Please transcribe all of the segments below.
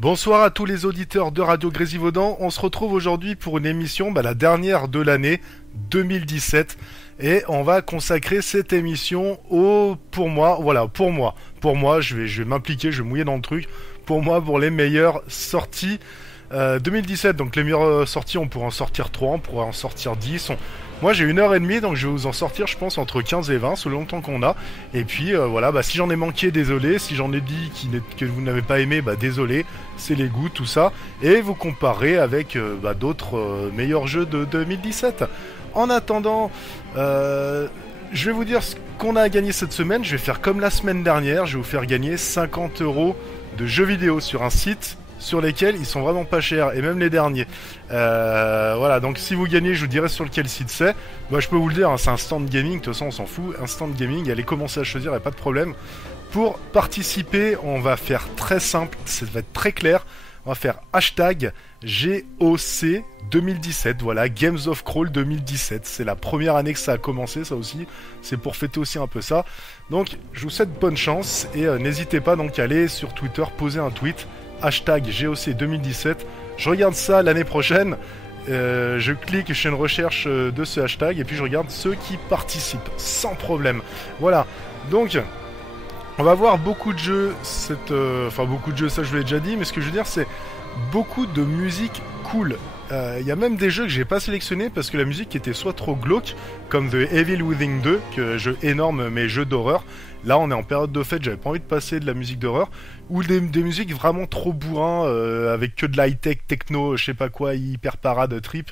Bonsoir à tous les auditeurs de Radio Grésivaudan. On se retrouve aujourd'hui pour une émission, la dernière de l'année 2017. Et on va consacrer cette émission pour moi, je vais m'impliquer, je vais mouiller dans le truc. Pour moi, pour les meilleures sorties 2017. Donc les meilleures sorties, on pourra en sortir 3, on pourra en sortir 10. Moi j'ai 1h30, donc je vais vous en sortir je pense entre 15 et 20 selon le temps qu'on a. Et puis si j'en ai manqué, désolé. Si j'en ai dit que vous n'avez pas aimé, désolé. C'est les goûts, tout ça. Et vous comparez avec d'autres meilleurs jeux de 2017. En attendant, je vais vous dire ce qu'on a à gagner cette semaine. Je vais faire comme la semaine dernière, je vais vous faire gagner 50€ de jeux vidéo sur un site sur lesquels ils sont vraiment pas chers, et même les derniers. Donc si vous gagnez, je vous dirai sur lequel site c'est. Je peux vous le dire, c'est un stand gaming, de toute façon on s'en fout. Un stand gaming, allez commencer à choisir, y a pas de problème. Pour participer, on va faire très simple, ça va être très clair. On va faire hashtag GOC 2017, voilà, Games of Crawl 2017. C'est la première année que ça a commencé, ça aussi. C'est pour fêter aussi un peu ça. Donc, je vous souhaite bonne chance et n'hésitez pas donc à aller sur Twitter, poser un tweet, hashtag GOC 2017. Je regarde ça l'année prochaine. Je clique, je fais une recherche de ce hashtag et puis je regarde ceux qui participent, sans problème. Voilà, donc... on va voir beaucoup de jeux, beaucoup de jeux, ça je vous l'ai déjà dit, mais ce que je veux dire c'est beaucoup de musique cool. Il y a même des jeux que j'ai pas sélectionnés parce que la musique était soit trop glauque, comme The Evil Within 2, que jeu énorme mais jeu d'horreur. Là on est en période de fête, j'avais pas envie de passer de la musique d'horreur, ou des musiques vraiment trop bourrin, avec que de l'high-tech, techno, je sais pas quoi, hyper parade, trip.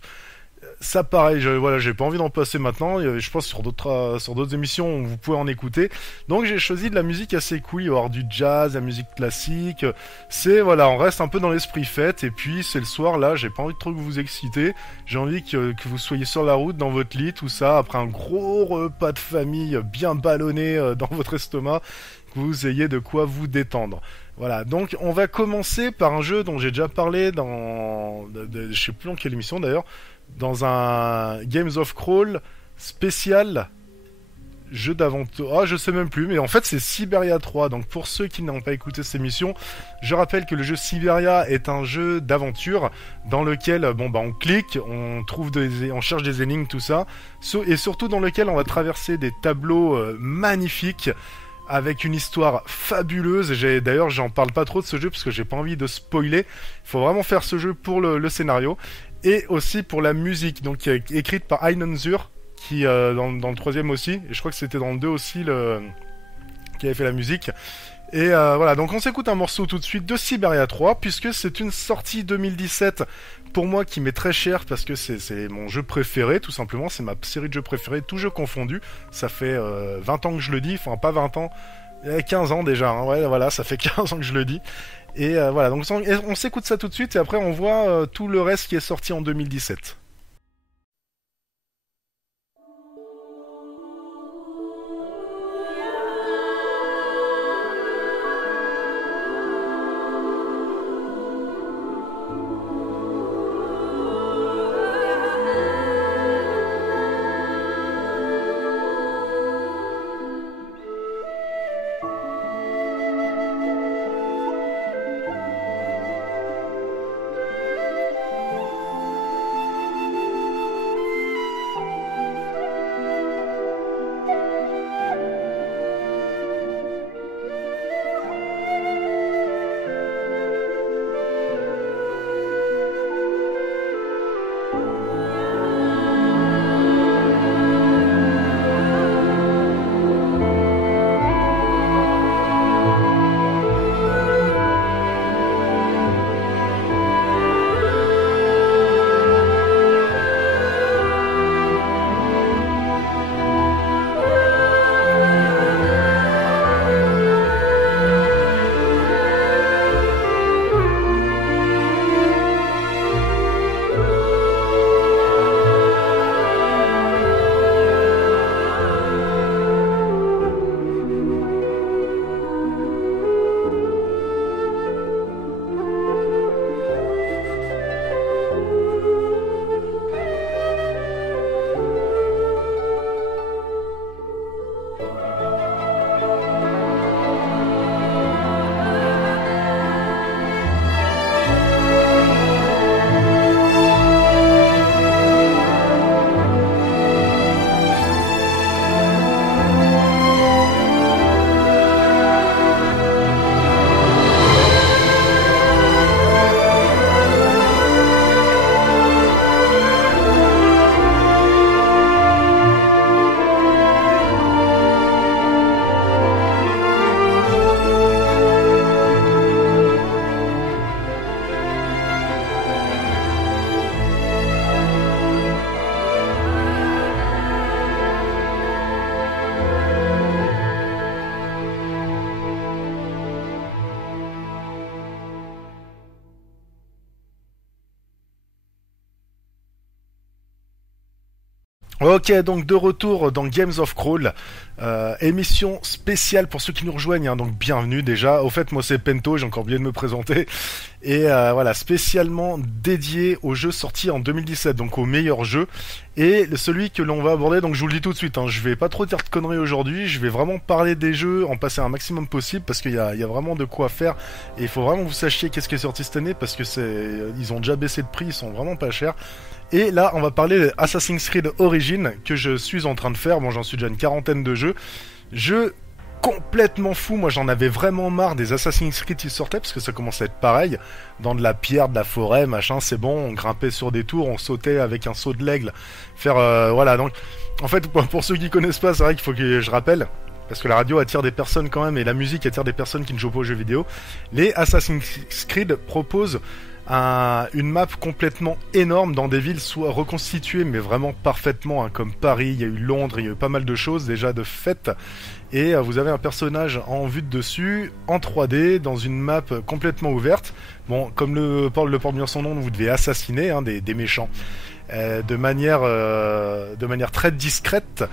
Ça pareil, j'ai pas envie d'en passer maintenant. Je pense sur d'autres émissions vous pouvez en écouter. Donc j'ai choisi de la musique assez cool, il va y avoir du jazz, la musique classique. On reste un peu dans l'esprit fête. Et puis c'est le soir là, j'ai pas envie de trop que vous exciter. J'ai envie que vous soyez sur la route, dans votre lit, tout ça, après un gros repas de famille bien ballonné dans votre estomac, que vous ayez de quoi vous détendre. Voilà, donc on va commencer par un jeu dont j'ai déjà parlé je sais plus dans quelle émission d'ailleurs, dans un Games of Crawl spécial jeu d'aventure. Je sais même plus, mais en fait c'est Siberia 3. Donc pour ceux qui n'ont pas écouté cette émission, je rappelle que le jeu Siberia est un jeu d'aventure dans lequel on clique, on cherche des énigmes, tout ça, et surtout dans lequel on va traverser des tableaux magnifiques avec une histoire fabuleuse. D'ailleurs, j'en parle pas trop de ce jeu parce que j'ai pas envie de spoiler. Il faut vraiment faire ce jeu pour le scénario et aussi pour la musique, donc qui est écrite par Einanzur, qui dans le troisième aussi, et je crois que c'était dans le 2 aussi qui avait fait la musique. Et donc on s'écoute un morceau tout de suite de Siberia 3, puisque c'est une sortie 2017 pour moi qui m'est très cher, parce que c'est mon jeu préféré, tout simplement, c'est ma série de jeux préférés, tous jeux confondus. Ça fait 20 ans que je le dis, enfin pas 20 ans, 15 ans déjà, hein, ouais, voilà, ça fait 15 ans que je le dis. Et donc on s'écoute ça tout de suite, et après on voit tout le reste qui est sorti en 2017. Ok, donc de retour dans Games of Crawl, émission spéciale pour ceux qui nous rejoignent, hein, donc bienvenue déjà. Au fait, moi c'est Pento, j'ai encore oublié de me présenter. Et voilà, spécialement dédié aux jeux sortis en 2017, donc aux meilleurs jeux. Et celui que l'on va aborder, donc je vous le dis tout de suite, hein, je vais pas trop dire de conneries aujourd'hui, je vais vraiment parler des jeux, en passer un maximum possible, parce qu'il y a vraiment de quoi faire. Et il faut vraiment que vous sachiez qu'est-ce qui est sorti cette année, parce que ils ont déjà baissé le prix, ils sont vraiment pas chers. Et là, on va parler de Assassin's Creed Origins que je suis en train de faire. Bon, j'en suis déjà une quarantaine de jeux. Jeux complètement fous. Moi, j'en avais vraiment marre des Assassin's Creed qui sortaient parce que ça commençait à être pareil. Dans de la pierre, de la forêt, machin, c'est bon. On grimpait sur des tours, on sautait avec un saut de l'aigle. Voilà. Donc, en fait, pour ceux qui connaissent pas, c'est vrai qu'il faut que je rappelle. Parce que la radio attire des personnes quand même et la musique attire des personnes qui ne jouent pas aux jeux vidéo. Les Assassin's Creed proposent une map complètement énorme dans des villes soit reconstituées mais vraiment parfaitement, hein, comme Paris, il y a eu Londres, il y a eu pas mal de choses déjà de fait. Et vous avez un personnage en vue de dessus, en 3D, dans une map complètement ouverte. Bon, comme le porte bien son nom, vous devez assassiner, hein, des méchants de manière très discrète.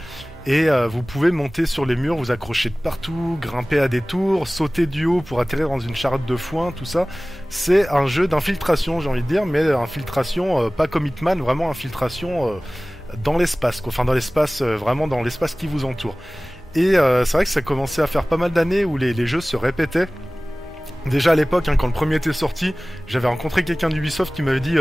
Et vous pouvez monter sur les murs, vous accrocher de partout, grimper à des tours, sauter du haut pour atterrir dans une charrette de foin, tout ça. C'est un jeu d'infiltration, j'ai envie de dire, mais infiltration pas comme Hitman, vraiment infiltration dans l'espace, quoi. Enfin dans l'espace, vraiment dans l'espace qui vous entoure. Et c'est vrai que ça commençait à faire pas mal d'années où les jeux se répétaient. Déjà à l'époque, hein, quand le premier était sorti, j'avais rencontré quelqu'un d'Ubisoft qui m'avait dit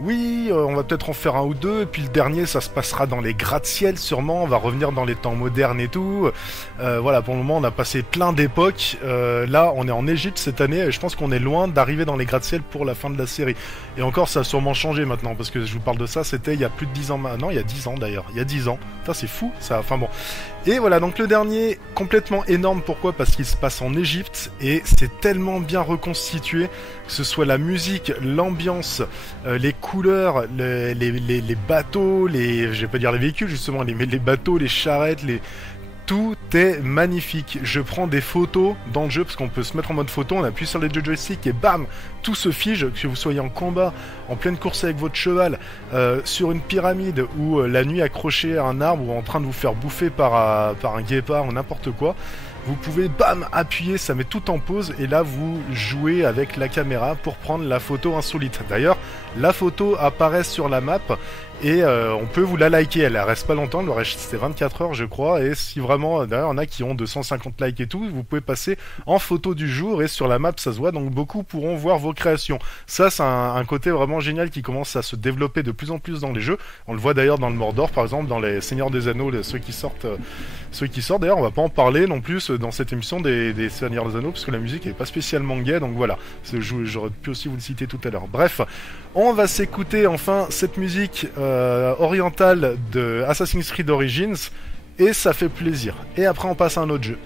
oui, on va peut-être en faire un ou deux, et puis le dernier, ça se passera dans les gratte-ciel sûrement, on va revenir dans les temps modernes et tout. Voilà, pour le moment, on a passé plein d'époques. Là, on est en Égypte cette année, et je pense qu'on est loin d'arriver dans les gratte-ciel pour la fin de la série. Et encore, ça a sûrement changé maintenant, parce que je vous parle de ça, c'était il y a plus de 10 ans. Non, il y a 10 ans d'ailleurs. Il y a 10 ans. Putain, c'est fou, ça. Enfin bon. Et voilà, donc le dernier, complètement énorme. Pourquoi ? Parce qu'il se passe en Égypte, et c'est tellement bien reconstitué, que ce soit la musique, l'ambiance, les couleurs, les bateaux, je vais pas dire les véhicules justement, les bateaux, les charrettes, tout est magnifique. Je prends des photos dans le jeu parce qu'on peut se mettre en mode photo, on appuie sur les deux joysticks et bam, tout se fige, que vous soyez en combat, en pleine course avec votre cheval, sur une pyramide ou la nuit accroché à un arbre ou en train de vous faire bouffer par un guépard ou n'importe quoi. Vous pouvez, bam, appuyer, ça met tout en pause, et là, vous jouez avec la caméra pour prendre la photo insolite. D'ailleurs, la photo apparaît sur la map, et on peut vous la liker. Elle reste pas longtemps, elle doit rester 24 heures, je crois, et si vraiment, d'ailleurs, il y en a qui ont 250 likes et tout, vous pouvez passer en photo du jour, et sur la map, ça se voit, donc beaucoup pourront voir vos créations. Ça, c'est un côté vraiment génial qui commence à se développer de plus en plus dans les jeux. On le voit d'ailleurs dans le Mordor, par exemple, dans les Seigneurs des Anneaux, ceux qui sortent, d'ailleurs, on va pas en parler non plus dans cette émission des Seigneurs des Anneaux, parce que la musique est pas spécialement gay, donc voilà, j'aurais pu aussi vous le citer tout à l'heure. Bref, on va s'écouter enfin cette musique orientale de Assassin's Creed Origins, et ça fait plaisir. Et après on passe à un autre jeu.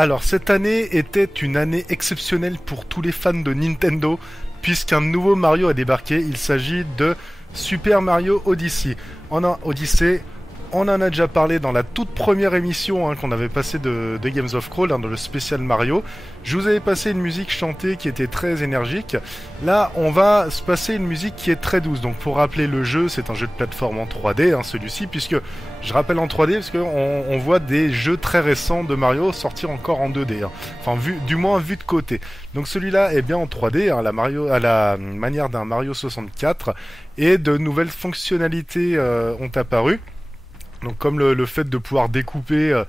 Alors, cette année était une année exceptionnelle pour tous les fans de Nintendo, puisqu'un nouveau Mario a débarqué. Il s'agit de Super Mario Odyssey. On en a déjà parlé dans la toute première émission qu'on avait passée de Games of Crawl, dans le spécial Mario. Je vous avais passé une musique chantée qui était très énergique. Là, on va se passer une musique qui est très douce. Donc pour rappeler le jeu, c'est un jeu de plateforme en 3D, celui-ci, puisque je rappelle en 3D parce qu'on voit des jeux très récents de Mario sortir encore en 2D. Enfin, du moins vu de côté. Donc celui-là est bien en 3D, à la manière d'un Mario 64, et de nouvelles fonctionnalités ont apparu. Donc comme le fait de pouvoir découper,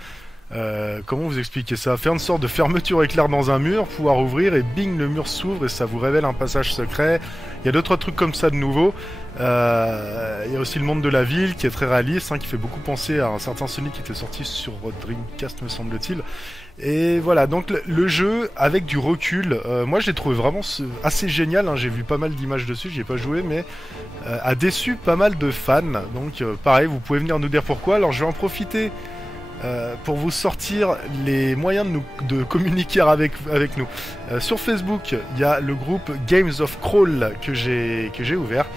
comment vous expliquer ça, faire une sorte de fermeture éclair dans un mur, pouvoir ouvrir et bing, le mur s'ouvre et ça vous révèle un passage secret. Il y a d'autres trucs comme ça de nouveau. Il y a aussi le monde de la ville qui est très réaliste, qui fait beaucoup penser à un certain Sonic qui était sorti sur Dreamcast me semble-t-il. Et voilà, donc le jeu avec du recul, moi je l'ai trouvé vraiment assez génial, j'ai vu pas mal d'images dessus, j'y ai pas joué, mais a déçu pas mal de fans. Donc pareil, vous pouvez venir nous dire pourquoi. Alors je vais en profiter pour vous sortir les moyens de communiquer avec nous. Sur Facebook, il y a le groupe Games of Crawl que j'ai ouvert.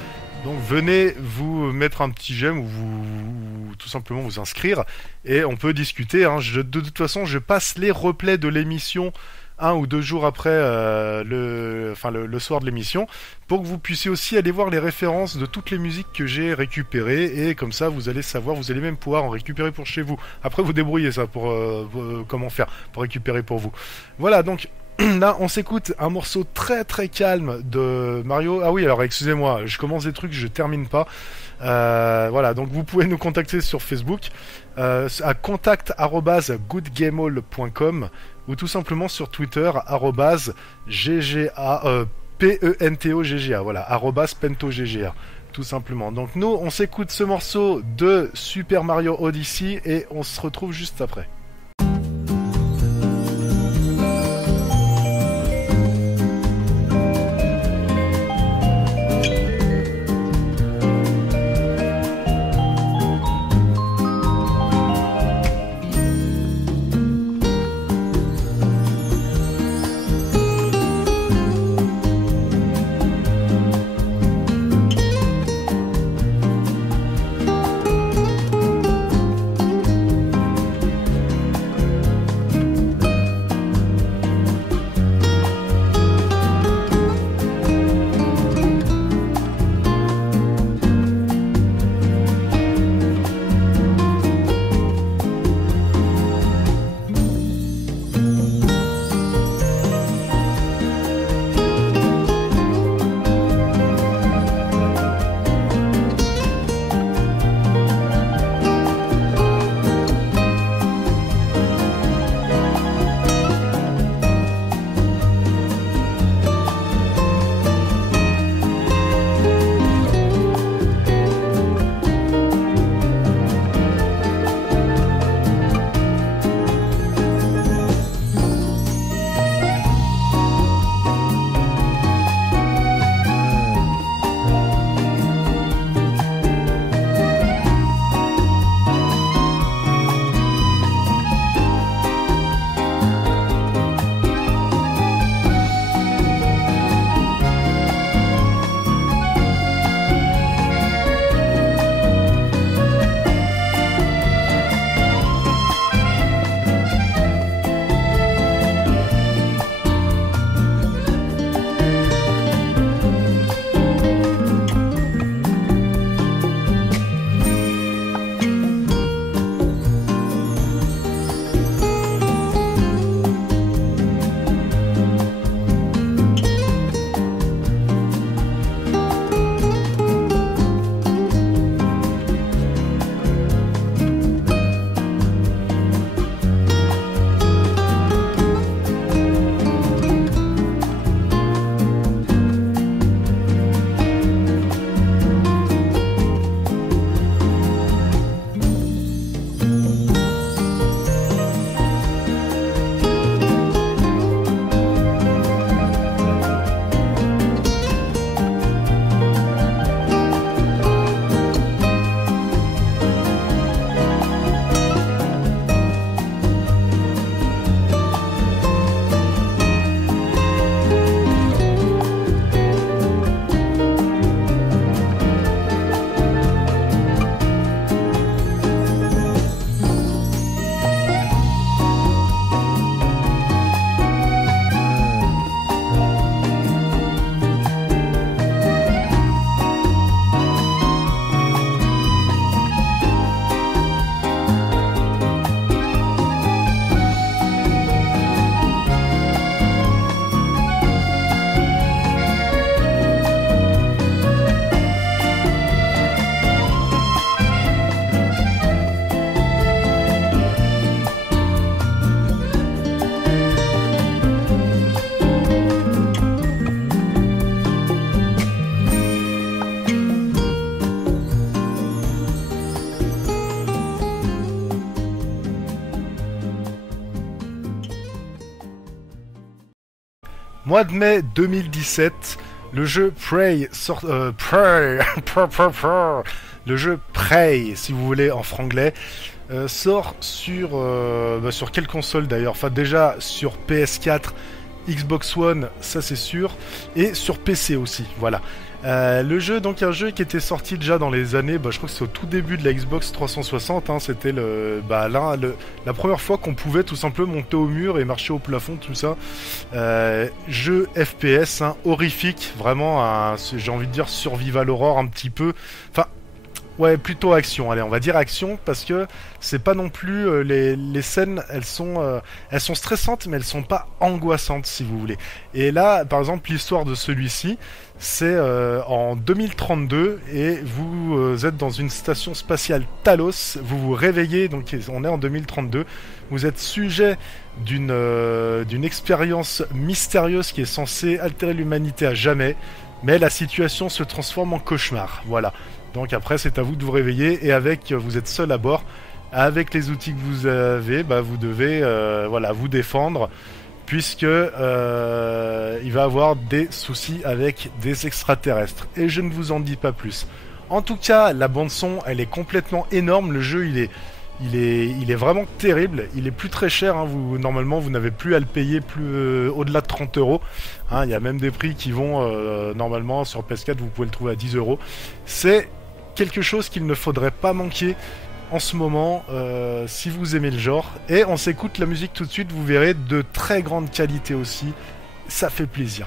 Donc venez vous mettre un petit j'aime ou tout simplement vous inscrire et on peut discuter. De toute façon, je passe les replays de l'émission 1 ou 2 jours après le soir de l'émission pour que vous puissiez aussi aller voir les références de toutes les musiques que j'ai récupérées et comme ça vous allez savoir, vous allez même pouvoir en récupérer pour chez vous. Après vous débrouillez ça pour comment faire pour récupérer pour vous. Voilà, donc là, on s'écoute un morceau très très calme de Mario. Ah oui, alors excusez-moi, je commence des trucs, je termine pas. Voilà, donc vous pouvez nous contacter sur Facebook à contact@goodgamehall.com ou tout simplement sur Twitter @PENTOGGA, voilà, @PentoGGA, tout simplement. Donc nous, on s'écoute ce morceau de Super Mario Odyssey et on se retrouve juste après. Mois de mai 2017, le jeu Prey sort... Prey, le jeu Prey, si vous voulez en franglais, sort sur quelle console d'ailleurs? Enfin déjà sur PS4, Xbox One, ça c'est sûr, et sur PC aussi, voilà. Le jeu, donc un jeu qui était sorti déjà dans les années, je crois que c'est au tout début de la Xbox 360, hein, c'était la première fois qu'on pouvait tout simplement monter au mur et marcher au plafond, tout ça. Jeu FPS, hein, horrifique, vraiment, j'ai envie de dire survival horror un petit peu, enfin... Ouais, plutôt action. Allez, on va dire action parce que c'est pas non plus les scènes, elles sont stressantes, mais elles sont pas angoissantes si vous voulez. Et là, par exemple, l'histoire de celui-ci, c'est en 2032 et vous êtes dans une station spatiale Talos. Vous vous réveillez, donc on est en 2032. Vous êtes sujet d'une expérience mystérieuse qui est censée altérer l'humanité à jamais, mais la situation se transforme en cauchemar. Voilà. Donc après, c'est à vous de vous réveiller et vous êtes seul à bord. Avec les outils que vous avez, vous devez vous défendre puisque il va avoir des soucis avec des extraterrestres. Et je ne vous en dis pas plus. En tout cas, la bande son, elle est complètement énorme. Le jeu, il est vraiment terrible. Il est plus très cher. Hein. Normalement, vous n'avez plus à le payer au-delà de 30 €. Hein, il y a même des prix qui vont normalement sur PS4, vous pouvez le trouver à 10 €. C'est quelque chose qu'il ne faudrait pas manquer en ce moment si vous aimez le genre. Et on s'écoute la musique tout de suite, vous verrez, de très grande qualité aussi. Ça fait plaisir.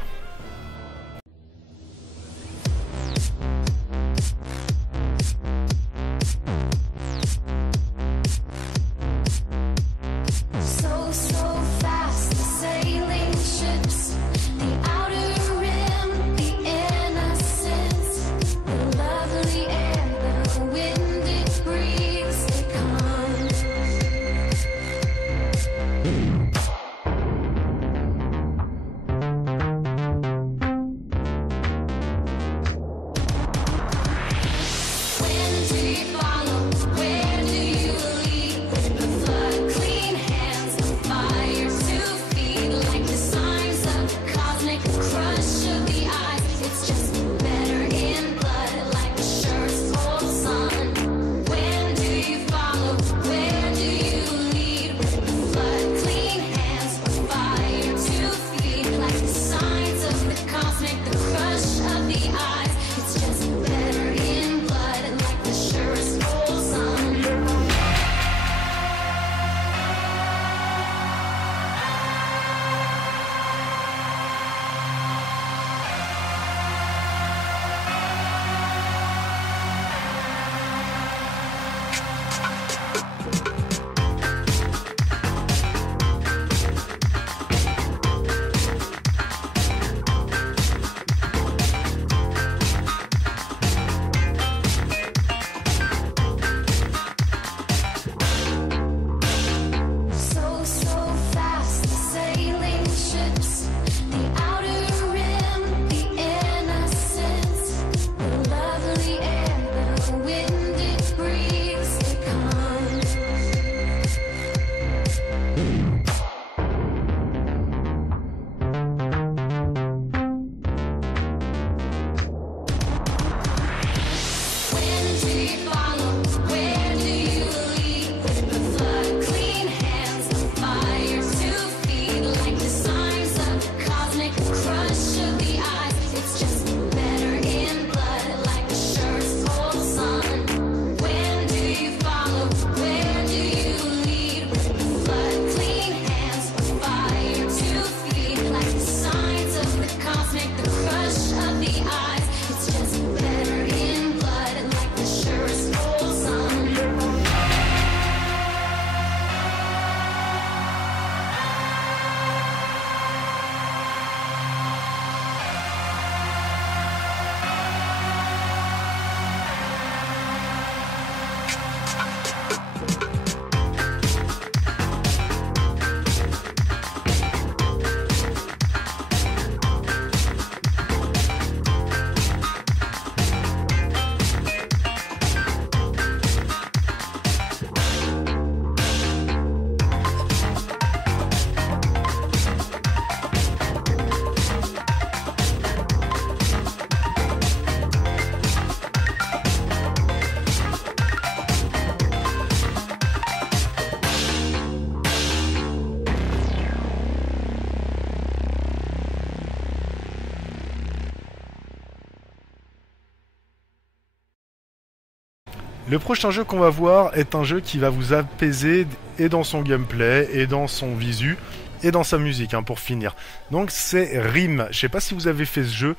Le prochain jeu qu'on va voir est un jeu qui va vous apaiser et dans son gameplay, et dans son visu, et dans sa musique, hein, pour finir. Donc c'est Rim. Je sais pas si vous avez fait ce jeu.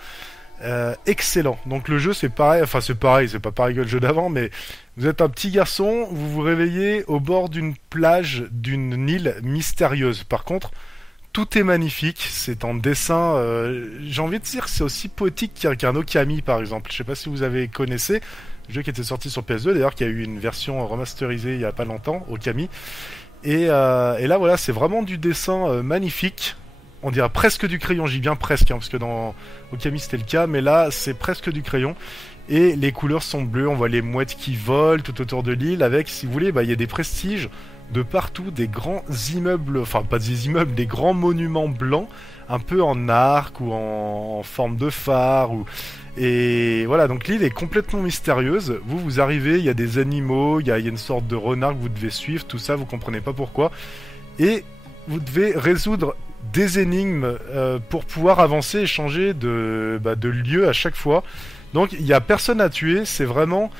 Excellent. Donc le jeu c'est pareil, enfin c'est pareil, c'est pas pareil que le jeu d'avant, mais vous êtes un petit garçon, vous vous réveillez au bord d'une plage d'une île mystérieuse. Par contre, tout est magnifique, c'est en dessin, j'ai envie de dire que c'est aussi poétique qu'un Okami par exemple. Je sais pas si vous avez connaissé, le jeu qui était sorti sur PS2, d'ailleurs qui a eu une version remasterisée il y a pas longtemps, Okami. Et là voilà, c'est vraiment du dessin magnifique. On dirait presque du crayon, j'y viens presque, hein, parce que dans Okami c'était le cas, mais là c'est presque du crayon. Et les couleurs sont bleues, on voit les mouettes qui volent tout autour de l'île, avec, si vous voulez, il y a des prestiges de partout, des grands immeubles, enfin pas des immeubles, des grands monuments blancs, un peu en arc ou en forme de phare. Et voilà, donc l'île est complètement mystérieuse. Vous arrivez, il y a des animaux, il y a une sorte de renard que vous devez suivre, tout ça, vous comprenez pas pourquoi. Et vous devez résoudre des énigmes pour pouvoir avancer et changer de lieu à chaque fois. Donc il n'y a personne à tuer, c'est vraiment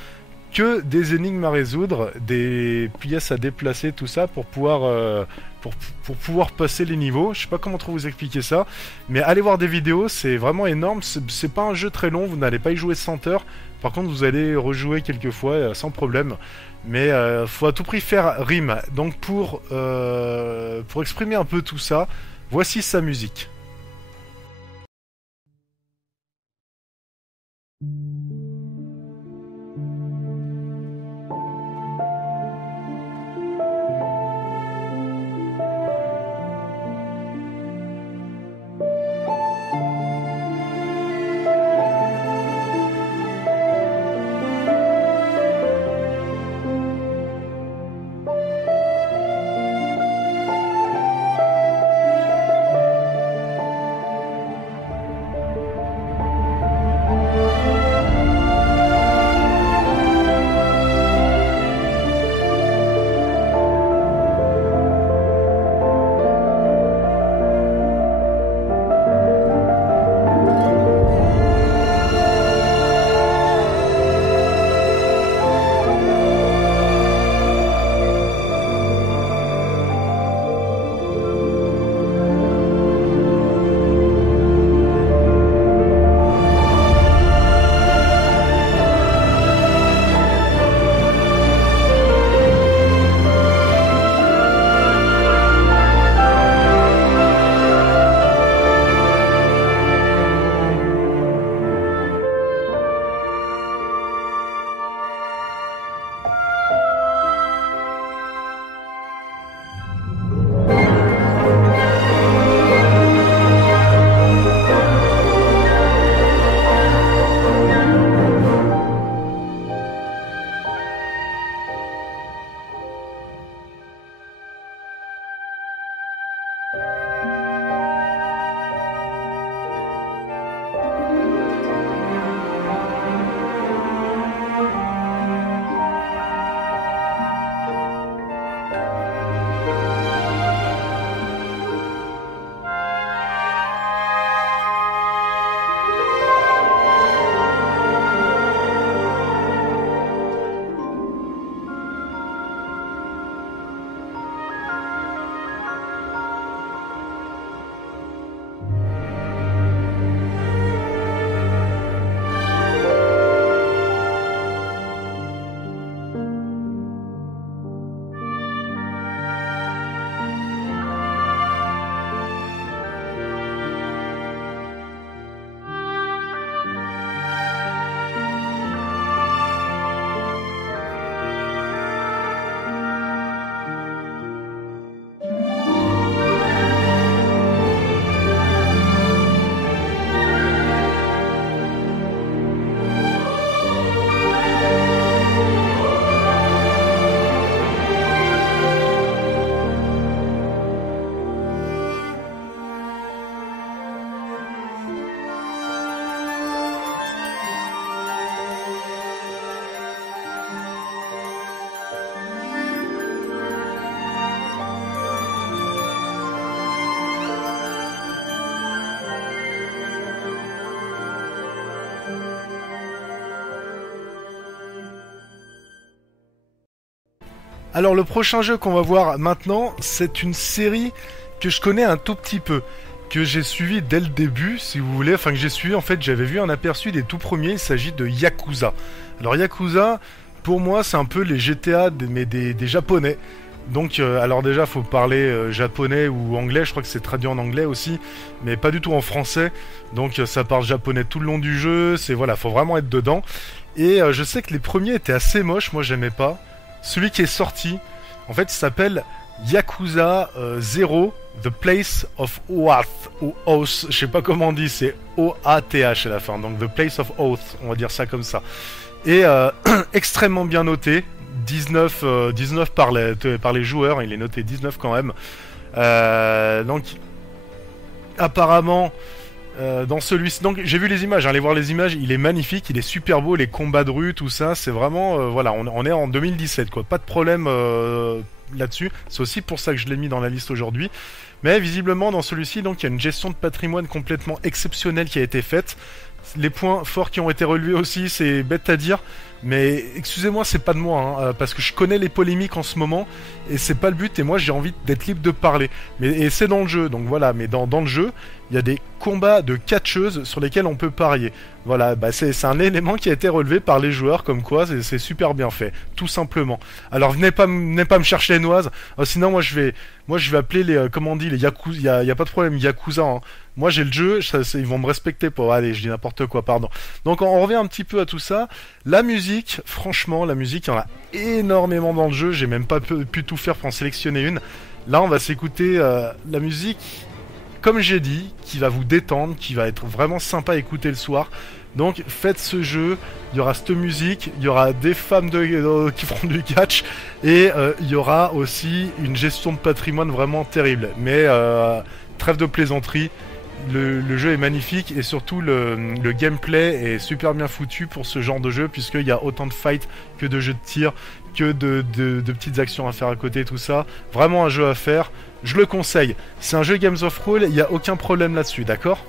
que des énigmes à résoudre, des pièces à déplacer, tout ça pour pouvoir passer les niveaux. Je sais pas comment trop vous expliquer ça, mais allez voir des vidéos, c'est vraiment énorme. C'est pas un jeu très long, vous n'allez pas y jouer 100 heures. Par contre, vous allez rejouer quelques fois sans problème. Mais faut à tout prix faire Rim. Donc pour exprimer un peu tout ça, voici sa musique. Alors le prochain jeu qu'on va voir maintenant, c'est une série que je connais un tout petit peu, que j'ai suivi dès le début, si vous voulez, enfin que j'ai suivi, en fait j'avais vu un aperçu des tout premiers, il s'agit de Yakuza. Alors Yakuza, pour moi c'est un peu les GTA des japonais. Donc alors déjà faut parler japonais ou anglais, je crois que c'est traduit en anglais aussi, mais pas du tout en français. Donc ça parle japonais tout le long du jeu, c'est voilà, faut vraiment être dedans. Et je sais que les premiers étaient assez moches, moi j'aimais pas. Celui qui est sorti, en fait il s'appelle Yakuza 0, The Place of Oath, ou Oath, je sais pas comment on dit, c'est O-A-T-H à la fin, donc The Place of Oath, on va dire ça comme ça. Et extrêmement bien noté, 19 par les joueurs, il est noté 19 quand même. Donc apparemment dans celui-ci, donc j'ai vu les images, allez voir les images, il est magnifique, il est super beau, les combats de rue, tout ça, c'est vraiment voilà, on est en 2017 quoi, pas de problème là-dessus. C'est aussi pour ça que je l'ai mis dans la liste aujourd'hui. Mais visiblement dans celui-ci, donc il y a une gestion de patrimoine complètement exceptionnelle qui a été faite. Les points forts qui ont été relevés aussi, c'est bête à dire, mais excusez-moi, c'est pas de moi, hein, parce que je connais les polémiques en ce moment, et c'est pas le but, et moi j'ai envie d'être libre de parler. Et c'est dans le jeu, donc voilà, mais dans le jeu, il y a des combats de catcheuses sur lesquels on peut parier. Voilà, bah c'est un élément qui a été relevé par les joueurs, comme quoi c'est super bien fait, tout simplement. Alors venez pas me chercher les noises, sinon moi je vais appeler les, comment on dit, les Yakuza, y a pas de problème, Yakuza, hein. Moi j'ai le jeu, ils vont me respecter pour... Allez, je dis n'importe quoi, pardon. Donc on revient un petit peu à tout ça. La musique, franchement, la musique, il y en a énormément dans le jeu. J'ai même pas pu tout faire pour en sélectionner une. Là, on va s'écouter la musique, comme j'ai dit, qui va vous détendre, qui va être vraiment sympa à écouter le soir. Donc faites ce jeu, il y aura cette musique, il y aura des femmes qui feront du catch, et il y aura aussi une gestion de patrimoine vraiment terrible. Mais trêve de plaisanterie. Le jeu est magnifique et surtout le gameplay est super bien foutu pour ce genre de jeu, puisqu'il y a autant de fights que de jeux de tir, que de petites actions à faire à côté, tout ça. Vraiment un jeu à faire, je le conseille. C'est un jeu Games of Roll, il n'y a aucun problème là-dessus, d'accord ?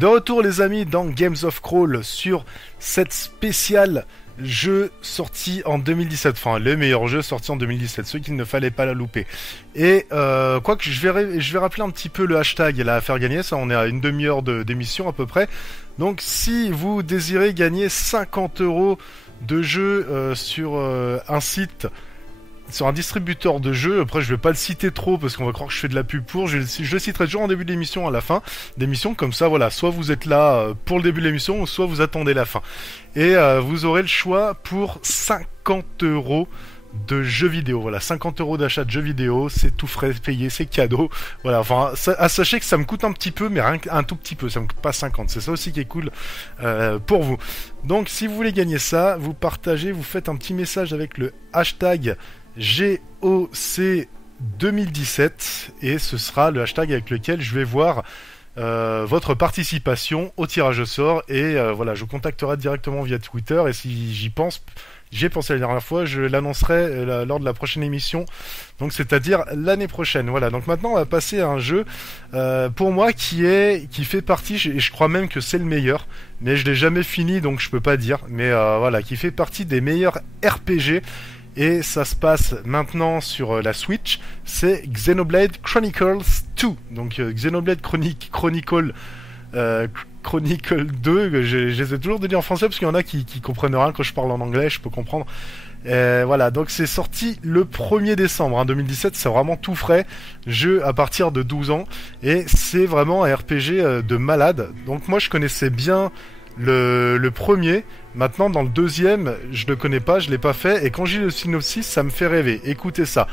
De retour les amis dans Games of Crawl sur cette spéciale jeu sorti en 2017, enfin les meilleurs jeux sortis en 2017, ceux qu'il ne fallait pas la louper. Et quoique je vais rappeler un petit peu le hashtag là à faire gagner, ça on est à une demi-heure d'émission à peu près. Donc si vous désirez gagner 50 € de jeu sur un site, sur un distributeur de jeux, après je vais pas le citer trop parce qu'on va croire que je fais de la pub pour, je le citerai toujours en début de l'émission, à la fin d'émission, comme ça voilà, soit vous êtes là pour le début de l'émission, soit vous attendez la fin. Et vous aurez le choix pour 50 € de jeux vidéo, voilà, 50 € d'achat de jeux vidéo, c'est tout frais payé, c'est cadeau, voilà, enfin, sachez que ça me coûte un petit peu, mais rien qu'un tout petit peu, ça me coûte pas 50, c'est ça aussi qui est cool pour vous. Donc si vous voulez gagner ça, vous partagez, vous faites un petit message avec le hashtag GOC 2017 et ce sera le hashtag avec lequel je vais voir votre participation au tirage au sort et voilà, je vous contacterai directement via Twitter et si j'y ai pensé la dernière fois, je l'annoncerai lors de la prochaine émission, donc c'est-à-dire l'année prochaine. Voilà, donc maintenant on va passer à un jeu pour moi qui fait partie, et je crois même que c'est le meilleur, mais je l'ai jamais fini donc je peux pas dire, mais voilà, qui fait partie des meilleurs RPG. Et ça se passe maintenant sur la Switch, c'est Xenoblade Chronicles 2. Donc Xenoblade Chronicle 2, j'essaie toujours de dire en français parce qu'il y en a qui comprennent rien quand je parle en anglais, je peux comprendre. Voilà, donc c'est sorti le 1er décembre 2017, c'est vraiment tout frais, jeu à partir de 12 ans, et c'est vraiment un RPG de malade. Donc moi je connaissais bien le premier. Maintenant dans le deuxième je le connais pas, je l'ai pas fait, et quand j'ai le synopsis ça me fait rêver. Écoutez ça.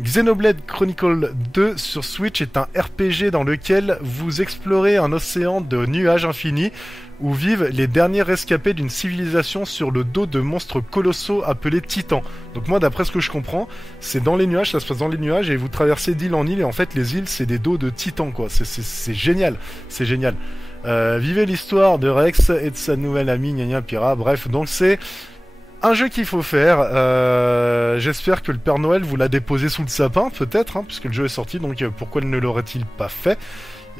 Xenoblade Chronicle 2 sur Switch est un RPG dans lequel vous explorez un océan de nuages infinis où vivent les derniers rescapés d'une civilisation sur le dos de monstres colossaux appelés titans. Donc moi d'après ce que je comprends, c'est dans les nuages, ça se passe dans les nuages et vous traversez d'île en île et en fait les îles c'est des dos de titans quoi. C'est génial, c'est génial. Vivez l'histoire de Rex et de sa nouvelle amie Nya Pira. Bref, donc c'est un jeu qu'il faut faire. J'espère que le Père Noël vous l'a déposé sous le sapin, peut-être, hein, puisque le jeu est sorti, donc pourquoi ne l'aurait-il pas fait?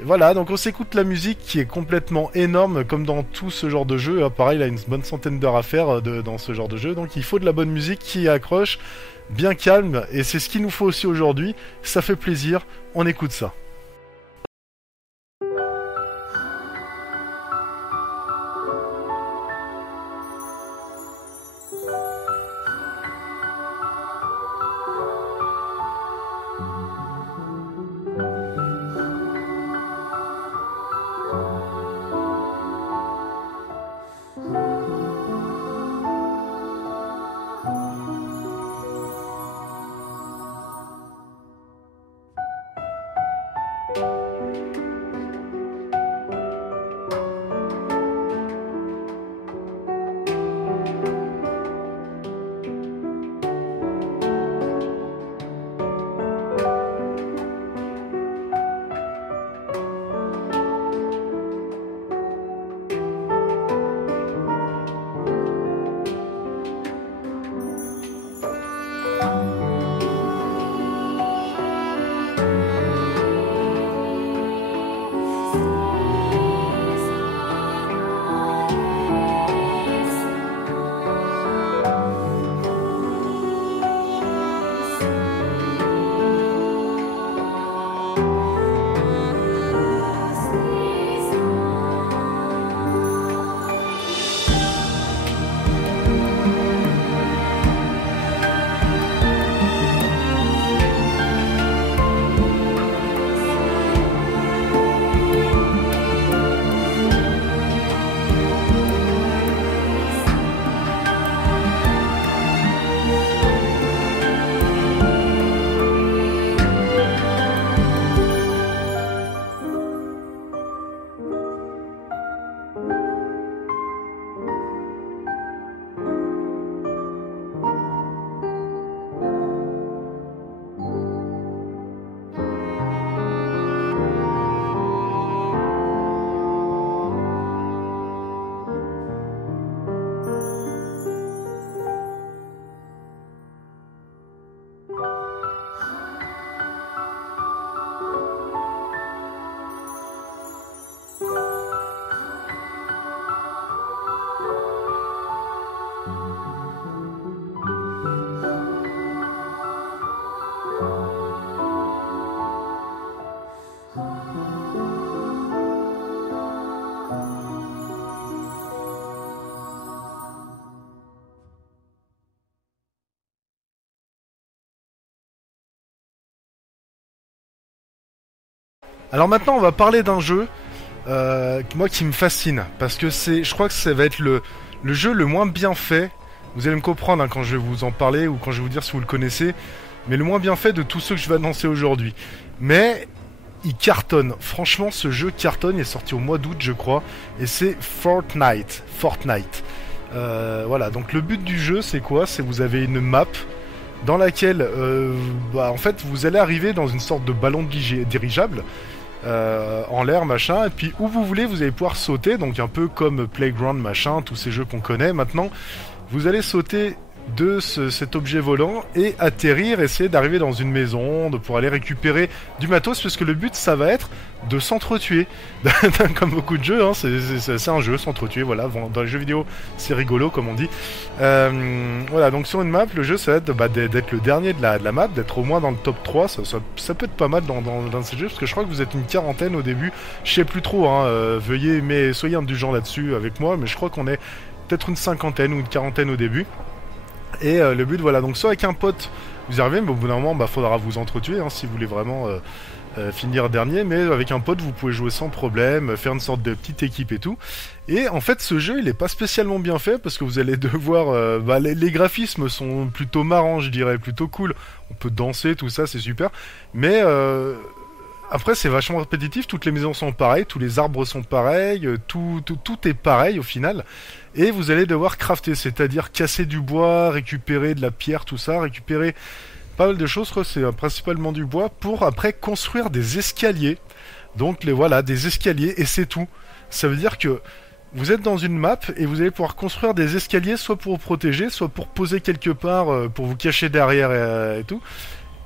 Et voilà, donc on s'écoute la musique qui est complètement énorme, comme dans tout ce genre de jeu. Pareil, il a une bonne centaine d'heures à faire dans ce genre de jeu, donc il faut de la bonne musique qui accroche, bien calme, et c'est ce qu'il nous faut aussi aujourd'hui. Ça fait plaisir, on écoute ça. Alors maintenant, on va parler d'un jeu, moi qui me fascine, parce que je crois que ça va être le jeu le moins bien fait. Vous allez me comprendre hein, quand je vais vous en parler ou quand je vais vous dire si vous le connaissez, mais le moins bien fait de tous ceux que je vais annoncer aujourd'hui. Mais il cartonne. Franchement, ce jeu cartonne. Il est sorti au mois d'août, je crois, et c'est Fortnite. Voilà. Donc le but du jeu, c'est quoi? C'est vous avez une map dans laquelle, en fait, vous allez arriver dans une sorte de ballon dirigeable. En l'air machin, et puis où vous voulez vous allez pouvoir sauter, donc un peu comme Playground machin, tous ces jeux qu'on connaît maintenant. Vous allez sauter de cet objet volant et atterrir, essayer d'arriver dans une maison, de pouvoir aller récupérer du matos, parce que le but ça va être de s'entretuer. Comme beaucoup de jeux, hein, c'est un jeu, s'entretuer, voilà, dans les jeux vidéo c'est rigolo comme on dit. Voilà, donc sur une map, le jeu ça va être d'être le dernier de la map, d'être au moins dans le top 3, ça peut être pas mal dans ces jeux, parce que je crois que vous êtes une quarantaine au début, je sais plus trop, hein, soyez indulgents là-dessus avec moi, mais je crois qu'on est peut-être une cinquantaine ou une quarantaine au début. Et le but, voilà, donc soit avec un pote, vous arrivez, mais au bout d'un moment, faudra vous entretuer, hein, si vous voulez vraiment finir dernier, mais avec un pote, vous pouvez jouer sans problème, faire une sorte de petite équipe et tout. Et en fait, ce jeu, il est pas spécialement bien fait, parce que vous allez devoir... les graphismes sont plutôt marrants, je dirais, plutôt cool. On peut danser, tout ça, c'est super. Mais... après, c'est vachement répétitif, toutes les maisons sont pareilles, tous les arbres sont pareils, tout est pareil au final. Et vous allez devoir crafter, c'est-à-dire casser du bois, récupérer de la pierre, tout ça, récupérer pas mal de choses, je crois que c'est principalement du bois, pour après construire des escaliers. Donc voilà, des escaliers, et c'est tout. Ça veut dire que vous êtes dans une map, et vous allez pouvoir construire des escaliers, soit pour vous protéger, soit pour poser quelque part, pour vous cacher derrière et tout.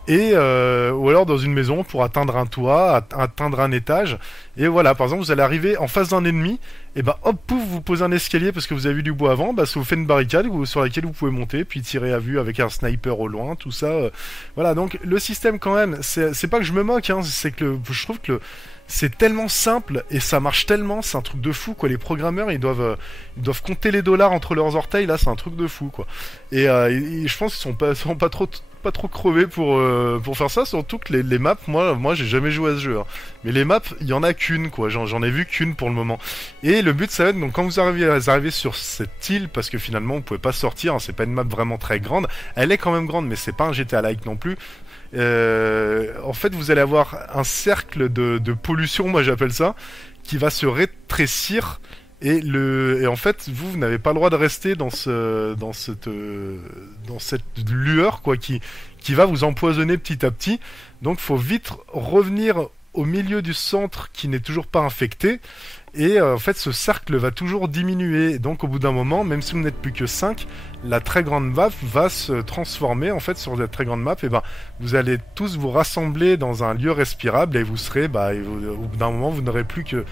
Ou alors dans une maison pour atteindre un toit, atteindre un étage. Et voilà, par exemple, vous allez arriver en face d'un ennemi, et hop, pouf, vous posez un escalier parce que vous avez vu du bois avant, ça vous fait une barricade sur laquelle vous pouvez monter, puis tirer à vue avec un sniper au loin, tout ça. Voilà, donc le système quand même, c'est pas que je me moque, hein, c'est que je trouve que c'est tellement simple et ça marche tellement, c'est un truc de fou quoi. Les programmeurs ils doivent compter les dollars entre leurs orteils, là c'est un truc de fou quoi. Et je pense qu'ils sont pas trop crevés pour faire ça, surtout que les maps, moi j'ai jamais joué à ce jeu, hein. Mais les maps, il y en a qu'une quoi, j'en ai vu qu'une pour le moment. Et le but ça va être, donc quand vous arrivez sur cette île, parce que finalement vous pouvez pas sortir, hein, c'est pas une map vraiment très grande, elle est quand même grande mais c'est pas un GTA-like non plus. En fait vous allez avoir un cercle de pollution, moi j'appelle ça, qui va se rétrécir. Et en fait, vous n'avez pas le droit de rester dans cette lueur quoi, qui va vous empoisonner petit à petit. Donc, faut vite revenir au milieu du centre qui n'est toujours pas infecté. Et en fait, ce cercle va toujours diminuer. Donc, au bout d'un moment, même si vous n'êtes plus que 5, la très grande map va se transformer. En fait, sur cette très grande map, vous allez tous vous rassembler dans un lieu respirable et vous serez, au bout d'un moment, vous n'aurez plus que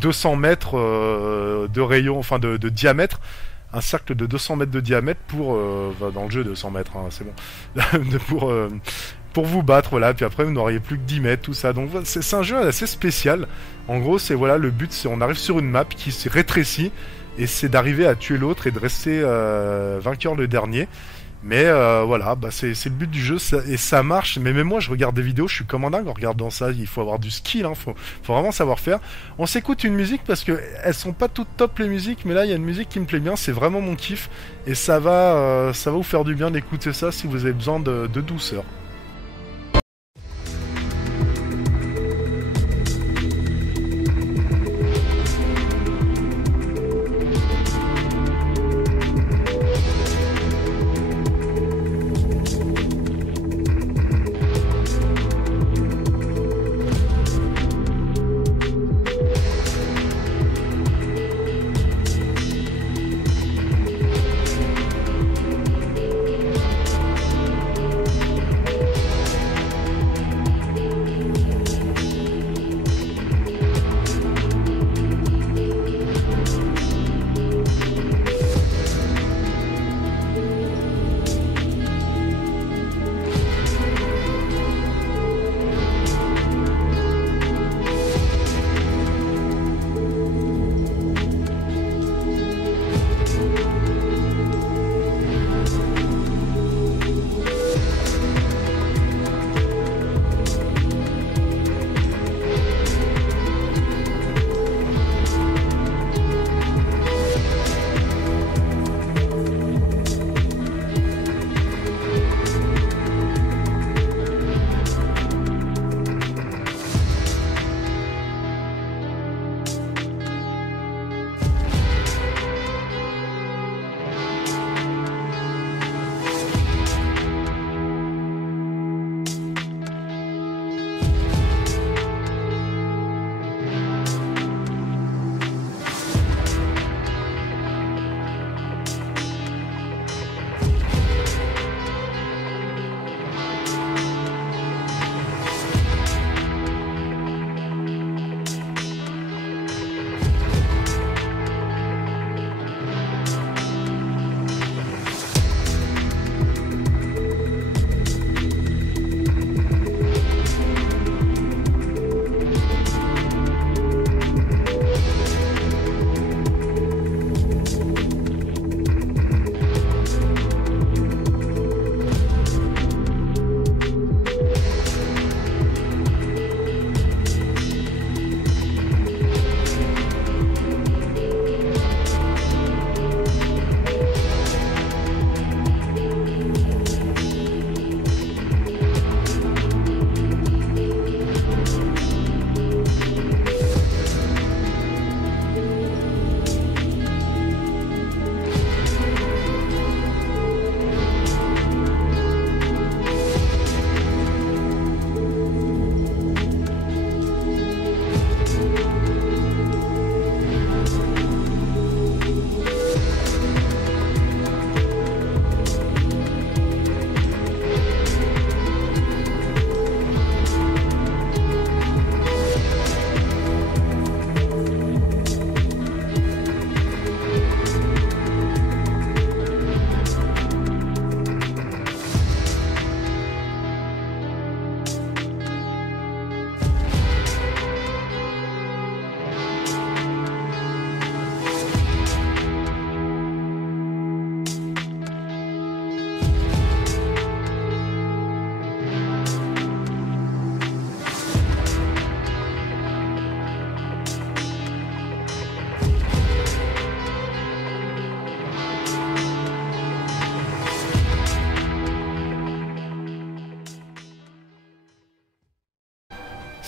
200 mètres de rayon, enfin de diamètre, un cercle de 200 mètres de diamètre dans le jeu 200 mètres, hein, c'est bon, pour vous battre, voilà, puis après vous n'auriez plus que 10 mètres, tout ça, donc c'est un jeu assez spécial. En gros, c'est voilà, le but c'est on arrive sur une map qui se rétrécit, et c'est d'arriver à tuer l'autre et de rester vainqueur le dernier. Mais voilà, c'est le but du jeu, et ça marche. Mais même moi, je regarde des vidéos, je suis comme un dingue en regardant ça. Il faut avoir du skill, hein, faut vraiment savoir faire. On s'écoute une musique parce que elles sont pas toutes top les musiques, mais là il y a une musique qui me plaît bien, c'est vraiment mon kiff, et ça va vous faire du bien d'écouter ça si vous avez besoin de douceur.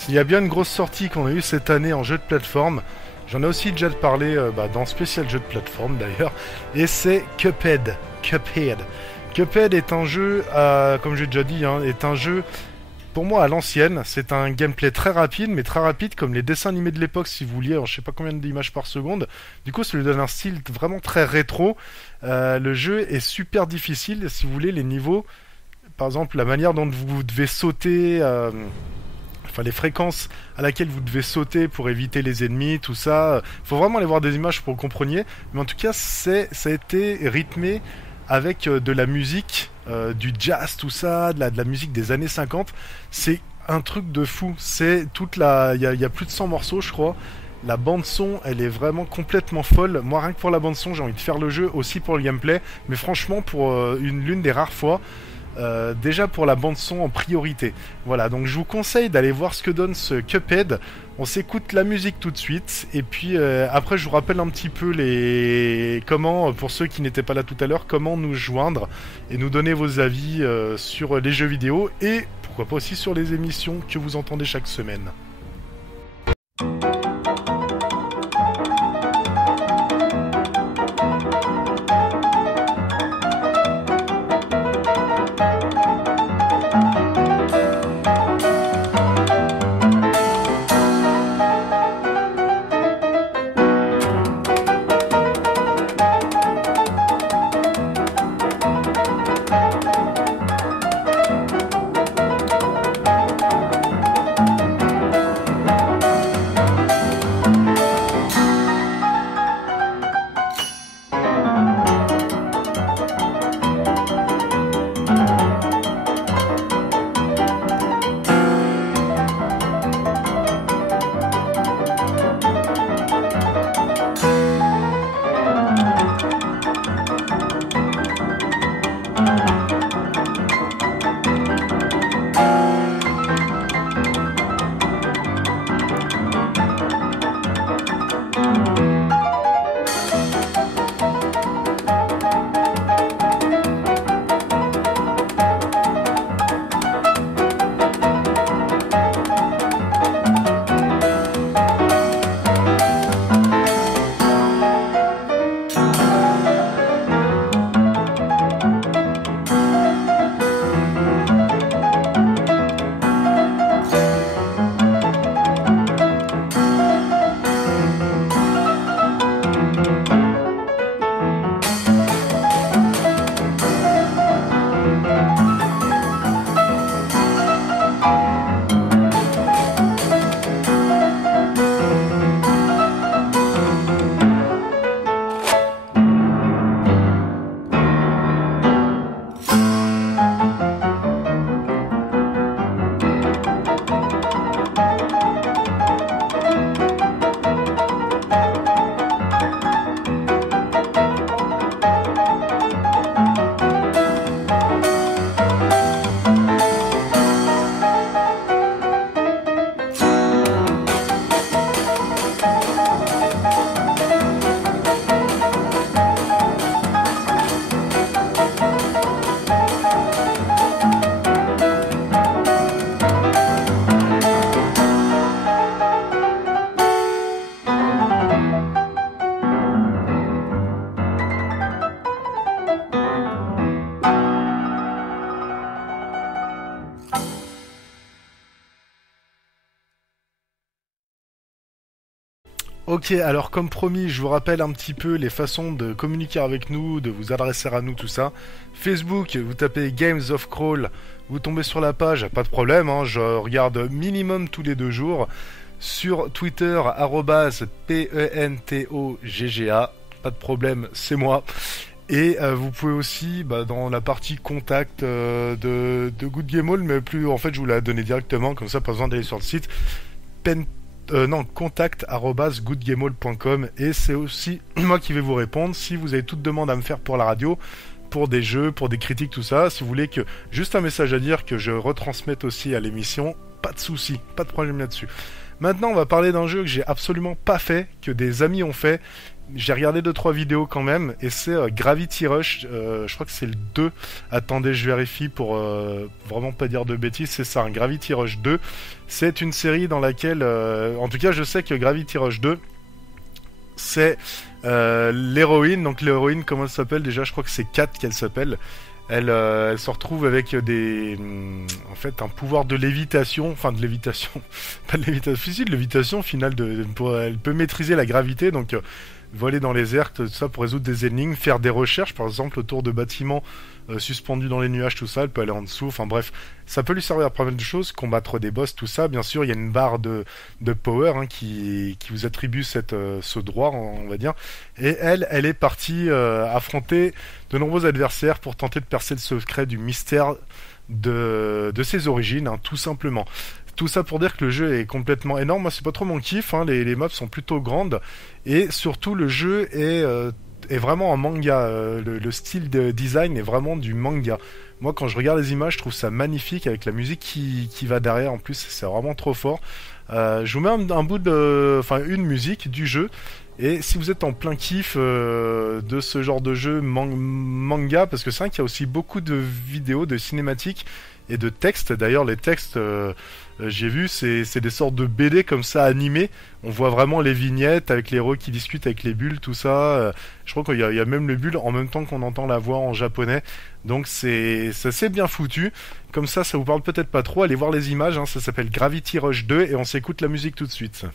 il y a bien une grosse sortie qu'on a eue cette année en jeu de plateforme. J'en ai aussi déjà parlé dans spécial jeu de plateforme d'ailleurs. Et c'est Cuphead. Cuphead est un jeu, comme j'ai déjà dit, est un jeu pour moi à l'ancienne. C'est un gameplay très rapide, mais très rapide comme les dessins animés de l'époque si vous vouliez. Alors, je sais pas combien d'images par seconde. Du coup, ça lui donne un style vraiment très rétro. Le jeu est super difficile. Si vous voulez, les niveaux, par exemple, la manière dont vous devez sauter, enfin les fréquences à laquelle vous devez sauter pour éviter les ennemis, tout ça. Faut vraiment aller voir des images pour que vous compreniez. Mais en tout cas, ça a été rythmé avec de la musique, du jazz, tout ça, de la musique des années 50. C'est un truc de fou. C'est toute la, il y a plus de 100 morceaux, je crois. La bande son, elle est vraiment complètement folle. Moi, rien que pour la bande son, j'ai envie de faire le jeu aussi pour le gameplay. Mais franchement, pour l'une des rares fois, déjà pour la bande son en priorité. Voilà, donc je vous conseille d'aller voir ce que donne ce Cuphead. On s'écoute la musique tout de suite et puis après je vous rappelle un petit peu comment, pour ceux qui n'étaient pas là tout à l'heure, comment nous joindre et nous donner vos avis sur les jeux vidéo et pourquoi pas aussi sur les émissions que vous entendez chaque semaine. Ok, alors comme promis, je vous rappelle un petit peu les façons de communiquer avec nous, de vous adresser à nous, tout ça. Facebook, vous tapez Games of Crawl, vous tombez sur la page, pas de problème, je regarde minimum tous les 2 jours. Sur Twitter, @PENTOGGA, pas de problème, c'est moi. Et vous pouvez aussi, dans la partie contact de Good Game All, mais plus, en fait, je vous la donner directement, comme ça, pas besoin d'aller sur le site. Contact@goodgameall.com, et c'est aussi moi qui vais vous répondre si vous avez toute demande à me faire pour la radio, pour des jeux, pour des critiques, tout ça. Si vous voulez que juste un message à dire que je retransmette aussi à l'émission, pas de souci, pas de problème là-dessus. Maintenant, on va parler d'un jeu que j'ai absolument pas fait, que des amis ont fait, j'ai regardé 2-3 vidéos quand même, et c'est Gravity Rush, je crois que c'est le 2. Attendez, je vérifie pour vraiment pas dire de bêtises, c'est ça, un Gravity Rush 2. C'est une série dans laquelle, en tout cas je sais que Gravity Rush 2, c'est l'héroïne, donc l'héroïne, comment elle s'appelle déjà? Je crois que c'est Kat qu'elle s'appelle. Elle se retrouve avec en fait, un pouvoir de lévitation, enfin de lévitation, pas de lévitation physique, de lévitation finale. Elle peut maîtriser la gravité, donc voler dans les airs, tout ça pour résoudre des énigmes, faire des recherches, par exemple autour de bâtiments suspendus dans les nuages, tout ça. Elle peut aller en dessous, enfin bref, ça peut lui servir à pas mal de choses, combattre des boss, tout ça. Bien sûr, il y a une barre de power hein, qui vous attribue ce droit, on va dire. Et elle est partie affronter de nombreux adversaires pour tenter de percer le secret du mystère de ses origines, hein, tout simplement. Tout ça pour dire que le jeu est complètement énorme. Moi, c'est pas trop mon kiff. Hein. Les maps sont plutôt grandes et surtout le jeu est vraiment en manga. Le style de design est vraiment du manga. Moi, quand je regarde les images, je trouve ça magnifique avec la musique qui va derrière. En plus, c'est vraiment trop fort. Je vous mets un bout une musique du jeu. Et si vous êtes en plein kiff de ce genre de jeu manga, parce que c'est vrai qu'il y a aussi beaucoup de vidéos, de cinématiques et de textes. D'ailleurs, les textes, j'ai vu, c'est des sortes de BD comme ça animés. On voit vraiment les vignettes avec les héros qui discutent avec les bulles, tout ça. Je crois qu'il y a même le bulle en même temps qu'on entend la voix en japonais. Donc c'est bien foutu. Comme ça vous parle peut-être pas trop. Allez voir les images, hein, ça s'appelle Gravity Rush 2 et on s'écoute la musique tout de suite.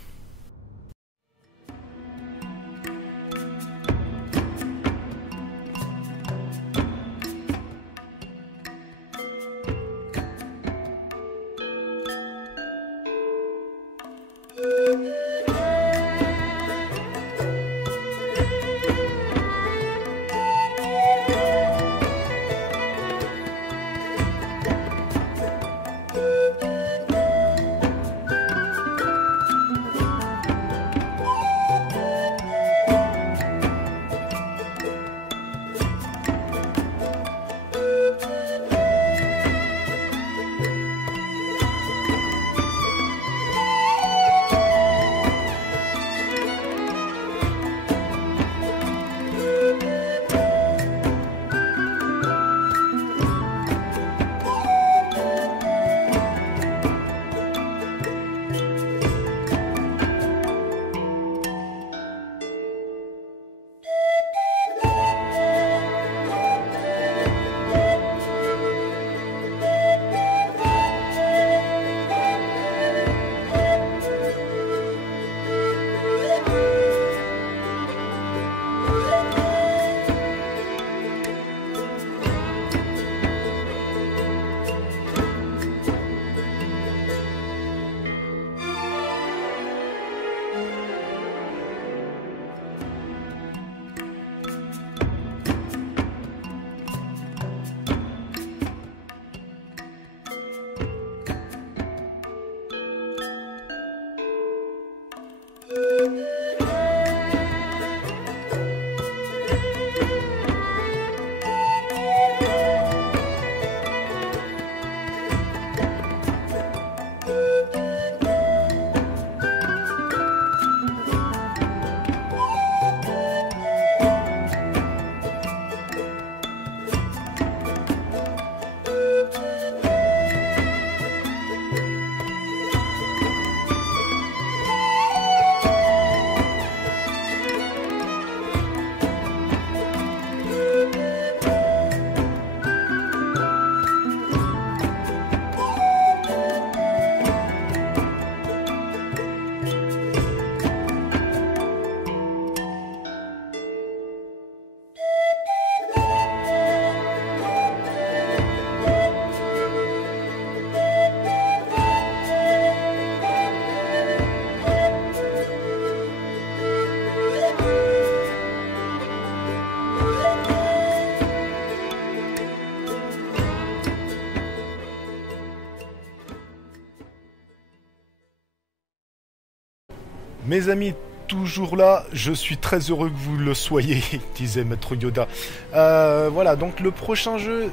Mes amis, toujours là, je suis très heureux que vous le soyez, disait Maître Yoda. Voilà, donc le prochain jeu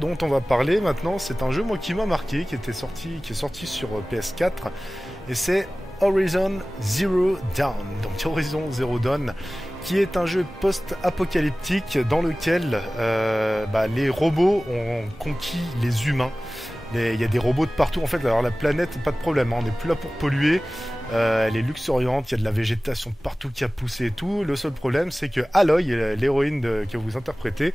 dont on va parler maintenant, c'est un jeu moi qui m'a marqué, qui est sorti sur PS4, et c'est Horizon Zero Dawn. Donc Horizon Zero Dawn, qui est un jeu post-apocalyptique dans lequel les robots ont conquis les humains. Il y a des robots de partout. En fait, alors la planète, pas de problème, hein, on n'est plus là pour polluer. Elle est luxuriante, il y a de la végétation de partout qui a poussé et tout. Le seul problème, c'est que Aloy, l'héroïne que vous interprétez,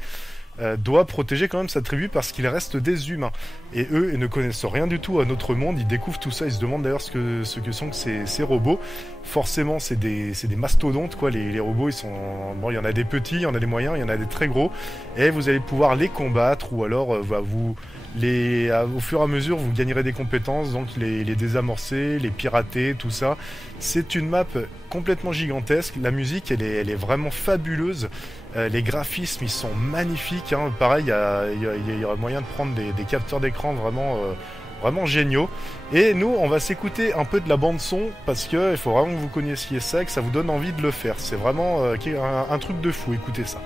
doit protéger quand même sa tribu parce qu'il reste des humains. Et eux, ils ne connaissent rien du tout à notre monde, ils découvrent tout ça, ils se demandent d'ailleurs ce que sont ces robots. Forcément, c'est des mastodontes, quoi. Les robots, ils sont... Bon, il y en a des petits, il y en a des moyens, il y en a des très gros. Et vous allez pouvoir les combattre, ou alors au fur et à mesure, vous gagnerez des compétences, donc les désamorcer, les pirater, tout ça. C'est une map complètement gigantesque. La musique, elle est vraiment fabuleuse. Les graphismes, ils sont magnifiques. Hein. Pareil, il y aurait moyen de prendre des capteurs d'écran vraiment géniaux. Et nous, on va s'écouter un peu de la bande son parce que il faut vraiment que vous connaissiez ça et que ça vous donne envie de le faire. C'est vraiment un truc de fou. Écoutez ça.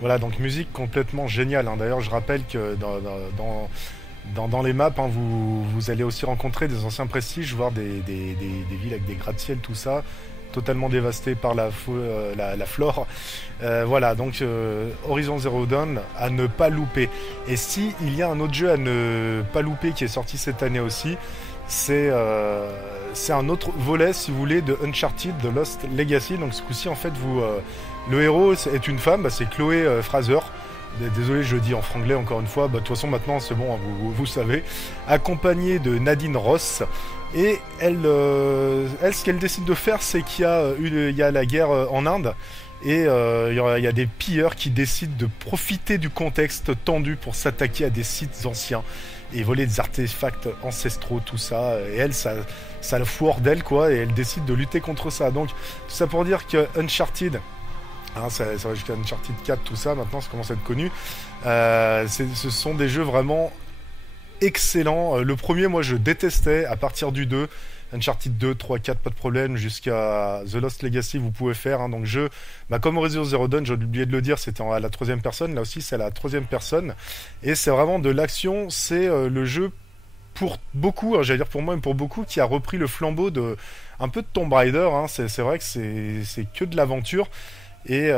Voilà, donc musique complètement géniale. Hein. D'ailleurs, je rappelle que dans les maps, hein, vous allez aussi rencontrer des anciens prestiges, voire des villes avec des gratte-ciel, tout ça, totalement dévastées par la flore. Voilà, donc Horizon Zero Dawn à ne pas louper. Et si il y a un autre jeu à ne pas louper qui est sorti cette année aussi, c'est un autre volet, si vous voulez, de Uncharted, de Lost Legacy. Donc ce coup-ci, en fait, le héros est une femme, c'est Chloé Fraser. Désolé, je le dis en franglais encore une fois. De toute façon, maintenant, c'est bon, hein, vous savez. Accompagnée de Nadine Ross. Et elle, ce qu'elle décide de faire, c'est qu'il y a la guerre en Inde. Et il y a des pilleurs qui décident de profiter du contexte tendu pour s'attaquer à des sites anciens et voler des artefacts ancestraux, tout ça. Et elle, ça la fout hors d'elle, quoi, et elle décide de lutter contre ça. Donc, tout ça pour dire que Uncharted, hein, ça va jusqu'à Uncharted 4, tout ça, maintenant, ça commence à être connu. Ce sont des jeux vraiment excellents. Le premier, moi, je détestais. À partir du 2, Uncharted 2, 3, 4, pas de problème, jusqu'à The Lost Legacy, vous pouvez faire. Hein. Donc comme Horizon Zero Dawn, j'ai oublié de le dire, c'était à la troisième personne. Là aussi, c'est à la troisième personne. Et c'est vraiment de l'action. C'est le jeu pour beaucoup, hein, j'allais dire pour moi, mais pour beaucoup, qui a repris le flambeau de un peu de Tomb Raider. Hein. C'est vrai que c'est que de l'aventure. Et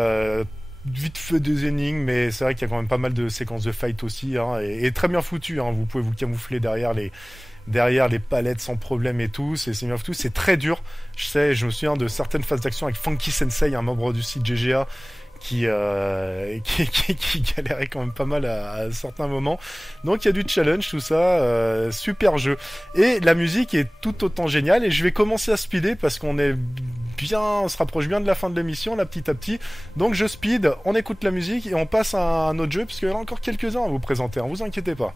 vite fait des énigmes, mais c'est vrai qu'il y a quand même pas mal de séquences de fight aussi. Hein, et très bien foutu. Hein. Vous pouvez vous camoufler derrière les palettes sans problème et tout, c'est bien tout, c'est très dur. Je me souviens de certaines phases d'action avec Funky Sensei, un membre du site GGA, qui galérait quand même pas mal à certains moments. Donc il y a du challenge, tout ça, super jeu. Et la musique est tout autant géniale, et je vais commencer à speeder parce on se rapproche bien de la fin de l'émission, là, petit à petit. Donc je speed, on écoute la musique, et on passe à un autre jeu, parce qu'il y en a encore quelques-uns à vous présenter, hein, vous inquiétez pas.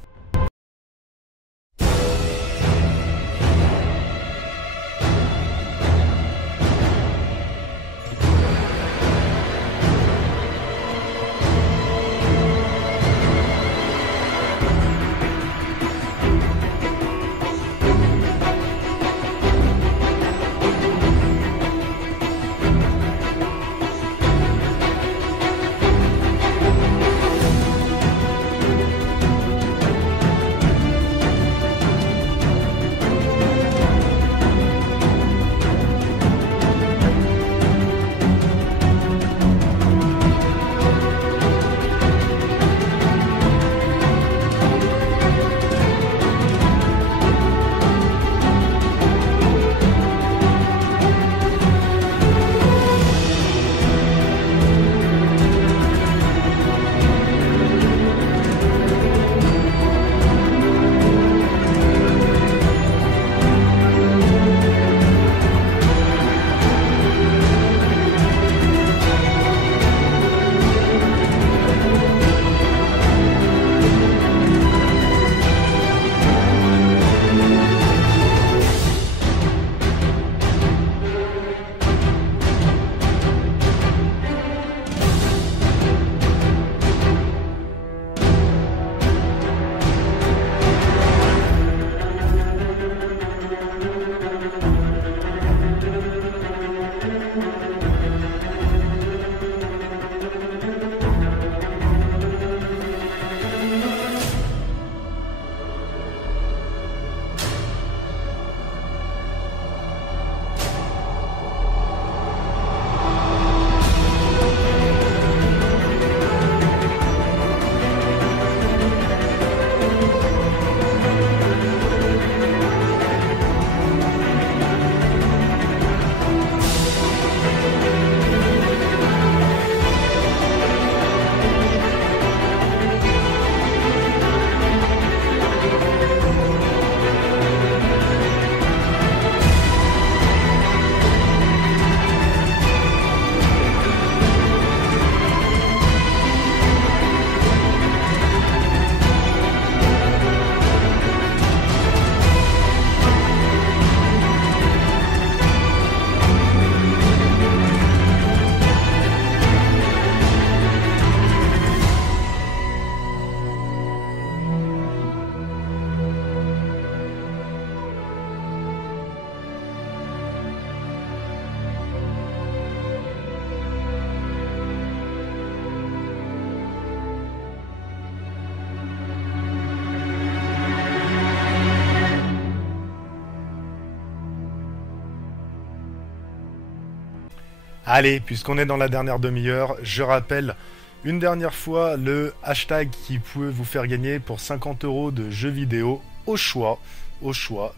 Allez, puisqu'on est dans la dernière demi-heure, je rappelle une dernière fois le hashtag qui peut vous faire gagner pour 50 € de jeux vidéo au choix,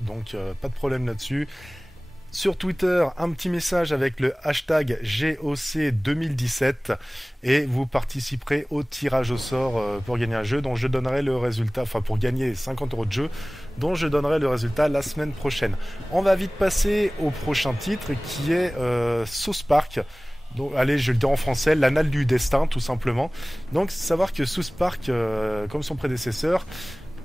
donc pas de problème là-dessus. Sur Twitter, un petit message avec le hashtag GOC2017 et vous participerez au tirage au sort pour gagner un jeu dont je donnerai le résultat, enfin pour gagner 50 € de jeu dont je donnerai le résultat la semaine prochaine. On va vite passer au prochain titre qui est South Park. Donc, allez, je le dis en français, l'anal du destin tout simplement. Donc savoir que South Park, comme son prédécesseur,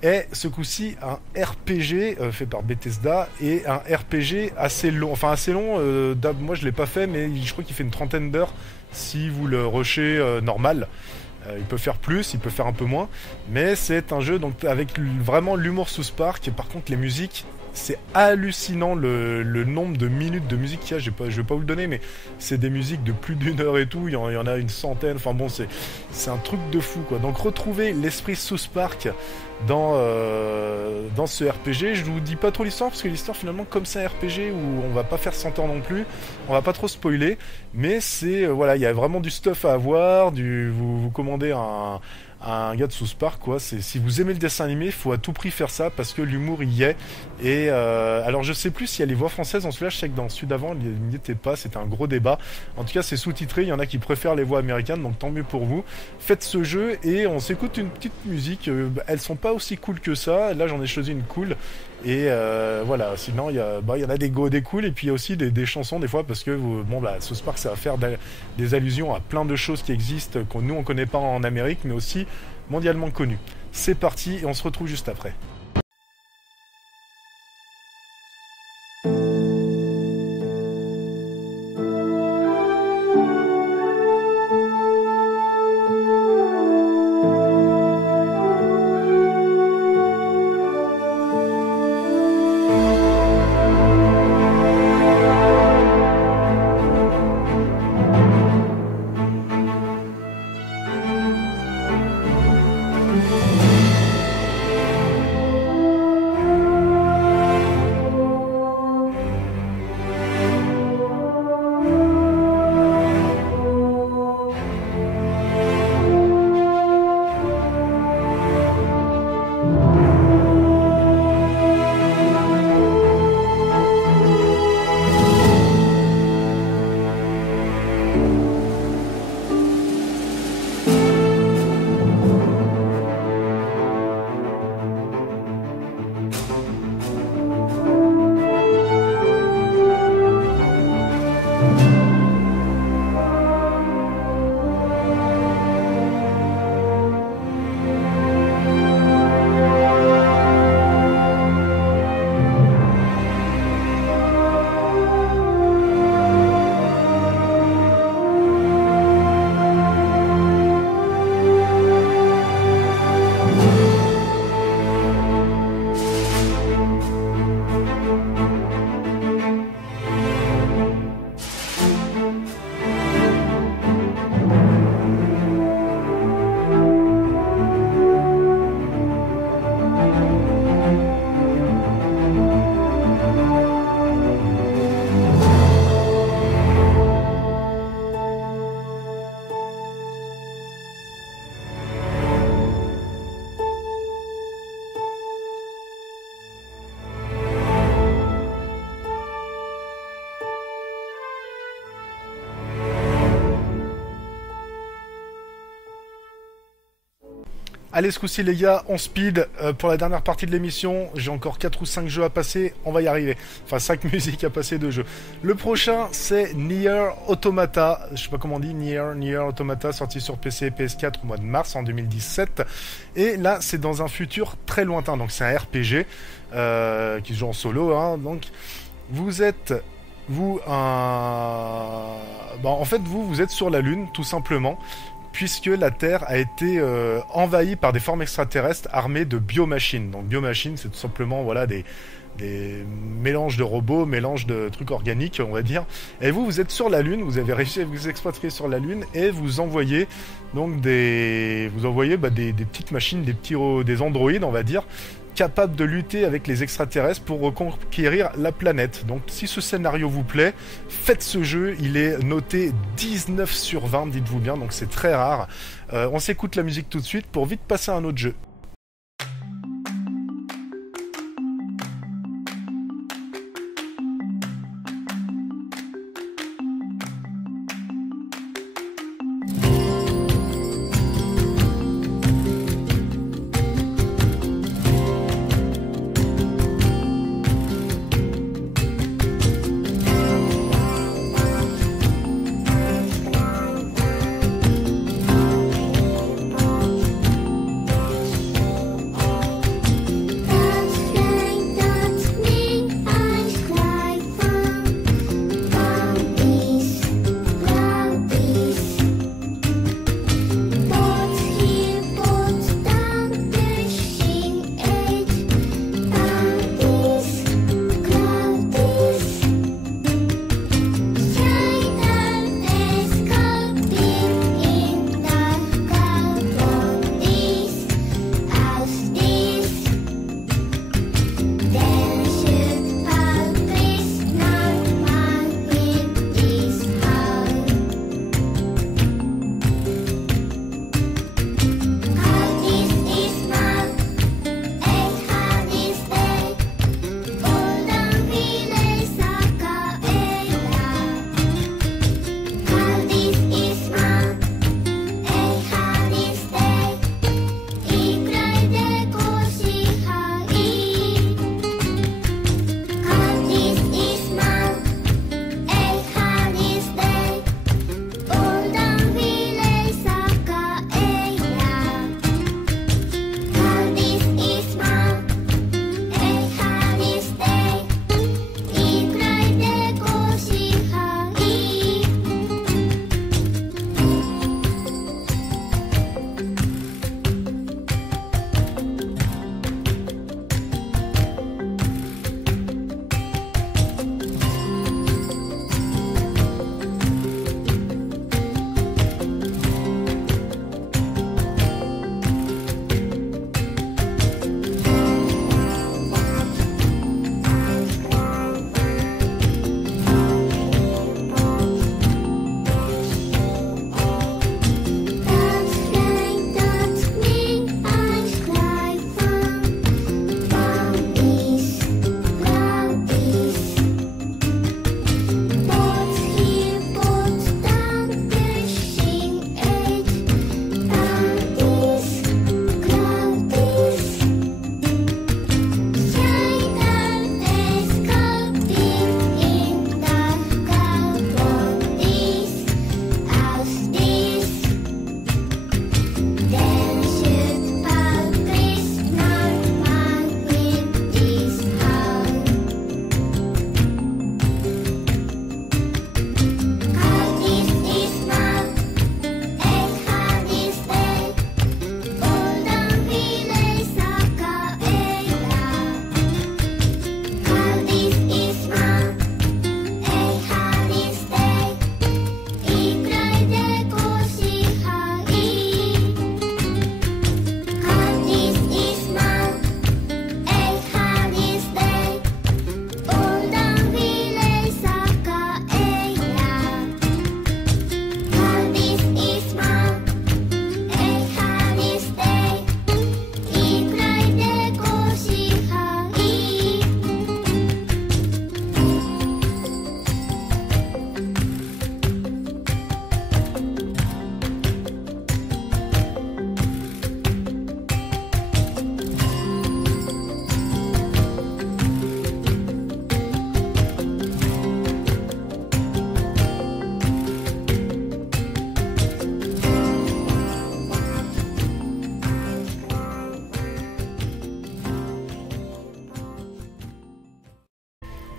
est ce coup-ci un RPG fait par Bethesda et un RPG assez long. Enfin assez long, moi je l'ai pas fait mais je crois qu'il fait une trentaine d'heures si vous le rushez normal. Il peut faire plus, il peut faire un peu moins, mais c'est un jeu donc avec vraiment l'humour South Park et par contre les musiques C'est hallucinant le nombre de minutes de musique qu'il y a. Je vais pas vous le donner, mais c'est des musiques de plus d'une heure et tout. Il y en a une centaine. Enfin bon, c'est un truc de fou, quoi. Donc retrouvez l'esprit South Park dans ce RPG. Je vous dis pas trop l'histoire, parce que l'histoire, finalement, comme c'est un RPG où on va pas faire 100 heures non plus, on va pas trop spoiler. Mais c'est, voilà, il y a vraiment du stuff à avoir. Vous commandez un gars de South Park, quoi. Si vous aimez le dessin animé, il faut à tout prix faire ça parce que l'humour il y est. Et alors je sais plus s'il y a les voix françaises en celui-là. Je sais que dans celui d'avant il n'y était pas, c'était un gros débat. En tout cas c'est sous-titré, il y en a qui préfèrent les voix américaines, donc tant mieux pour vous. Faites ce jeu et on s'écoute une petite musique. Elles sont pas aussi cool que ça. Là j'en ai choisi une cool. Et voilà, sinon il y en a des cool et puis il y a aussi des chansons des fois parce que South Park ça va faire des allusions à plein de choses qui existent qu'on nous on connaît pas en Amérique mais aussi mondialement connues. C'est parti et on se retrouve juste après. Allez, ce coup-ci, les gars, on speed pour la dernière partie de l'émission. J'ai encore 4 ou 5 jeux à passer. On va y arriver. Enfin, 5 musiques à passer de jeux. Le prochain, c'est Nier Automata. Je sais pas comment on dit. Nier Automata, sorti sur PC et PS4 au mois de mars en 2017. Et là, c'est dans un futur très lointain. Donc, c'est un RPG qui se joue en solo. Hein. Donc, vous êtes... en fait, vous êtes sur la Lune, tout simplement. Puisque la Terre a été envahie par des formes extraterrestres armées de biomachines. Donc biomachines, c'est tout simplement voilà des mélanges de robots, mélanges de trucs organiques, on va dire. Et vous êtes sur la Lune, vous avez réussi à vous expatrier sur la Lune et vous envoyez donc des petites machines, des androïdes, on va dire, capables de lutter avec les extraterrestres pour reconquérir la planète. Donc si ce scénario vous plaît, faites ce jeu, il est noté 19 sur 20, dites-vous bien, donc c'est très rare. On s'écoute la musique tout de suite pour vite passer à un autre jeu.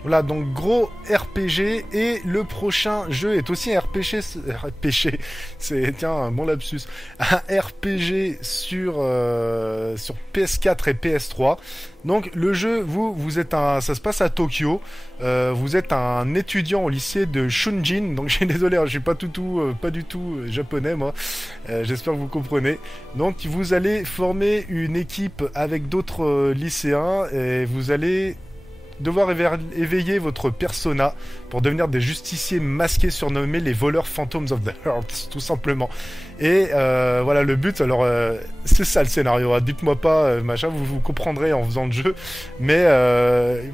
Voilà, donc gros RPG, et le prochain jeu est aussi un RPG, c'est, tiens, un bon lapsus, un RPG sur PS4 et PS3. Donc le jeu, vous êtes ça se passe à Tokyo, vous êtes un étudiant au lycée de Shunjin, donc je suis désolé, hein, je suis pas du tout japonais moi, j'espère que vous comprenez. Donc vous allez former une équipe avec d'autres lycéens, et vous allez devoir éveiller votre persona pour devenir des justiciers masqués surnommés les voleurs Phantoms of the Hearts, tout simplement. Et voilà le but, alors c'est ça le scénario, hein. Dites-moi pas machin, vous comprendrez en faisant le jeu, mais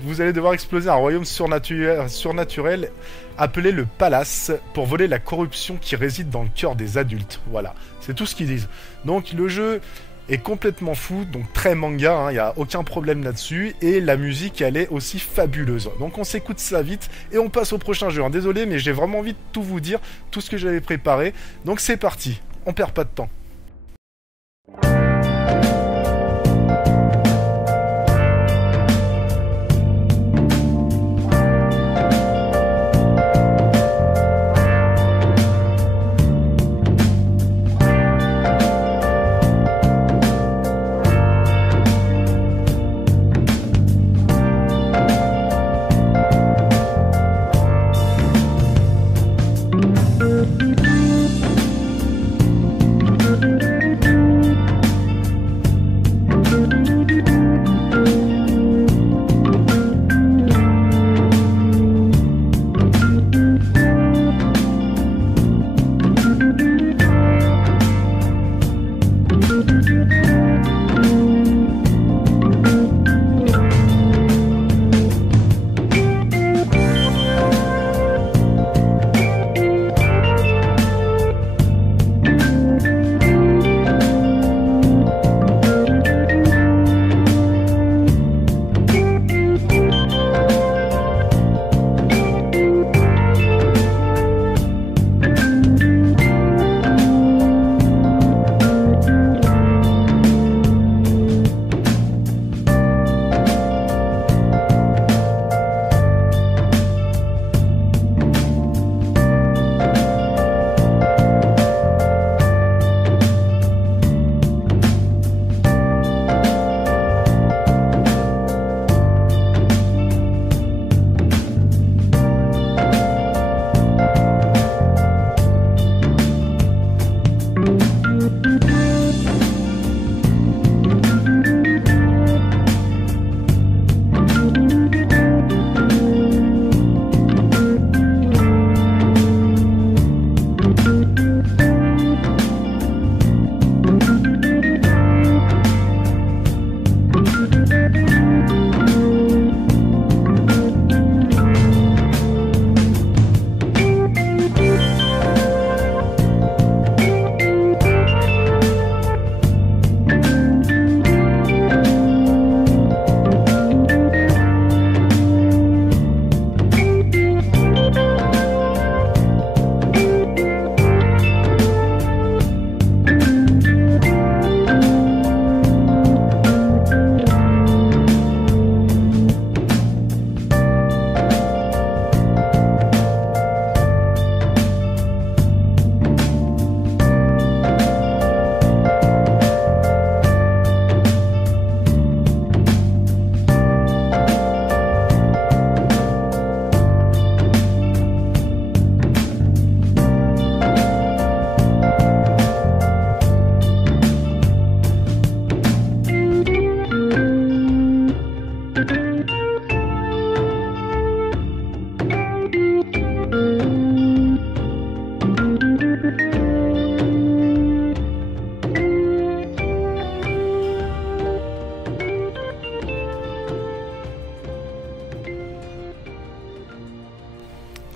vous allez devoir exploser un royaume surnaturel appelé le Palace pour voler la corruption qui réside dans le cœur des adultes. Voilà, c'est tout ce qu'ils disent. Donc le jeu est complètement fou, donc très manga, hein, y a aucun problème là-dessus, et la musique elle est aussi fabuleuse. Donc on s'écoute ça vite et on passe au prochain jeu, hein. Désolé mais j'ai vraiment envie de tout vous dire, tout ce que j'avais préparé, donc c'est parti, on perd pas de temps.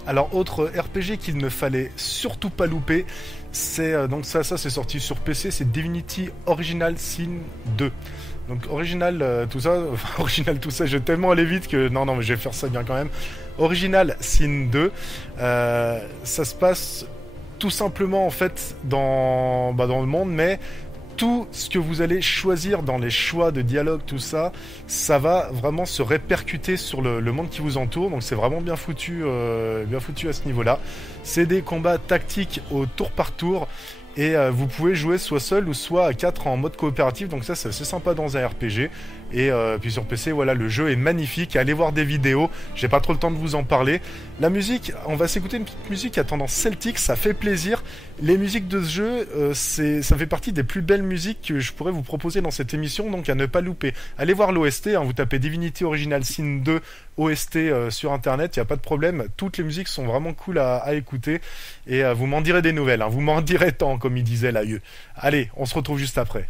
Alors autre RPG qu'il ne fallait surtout pas louper, c'est donc ça c'est sorti sur PC, c'est Divinity Original Sin 2. Donc original tout ça, enfin original tout ça, je vais tellement aller vite que non mais je vais faire ça bien quand même. Original Sin 2, ça se passe tout simplement en fait dans le monde, mais tout ce que vous allez choisir dans les choix de dialogue, tout ça, ça va vraiment se répercuter sur le monde qui vous entoure. Donc c'est vraiment bien foutu à ce niveau-là. C'est des combats tactiques au tour par tour. Et vous pouvez jouer soit seul ou soit à 4 en mode coopératif, donc ça c'est assez sympa dans un RPG. Et puis sur PC, voilà, le jeu est magnifique. Allez voir des vidéos, j'ai pas trop le temps de vous en parler. La musique, on va s'écouter une petite musique à tendance celtique, ça fait plaisir. Les musiques de ce jeu, ça fait partie des plus belles musiques que je pourrais vous proposer dans cette émission, donc à ne pas louper. Allez voir l'OST, hein, vous tapez Divinity Original Sin 2 OST sur internet, il n'y a pas de problème. Toutes les musiques sont vraiment cool à écouter. Et vous m'en direz des nouvelles, hein, vous m'en direz tant, comme il disait l'aïeux. Allez, on se retrouve juste après.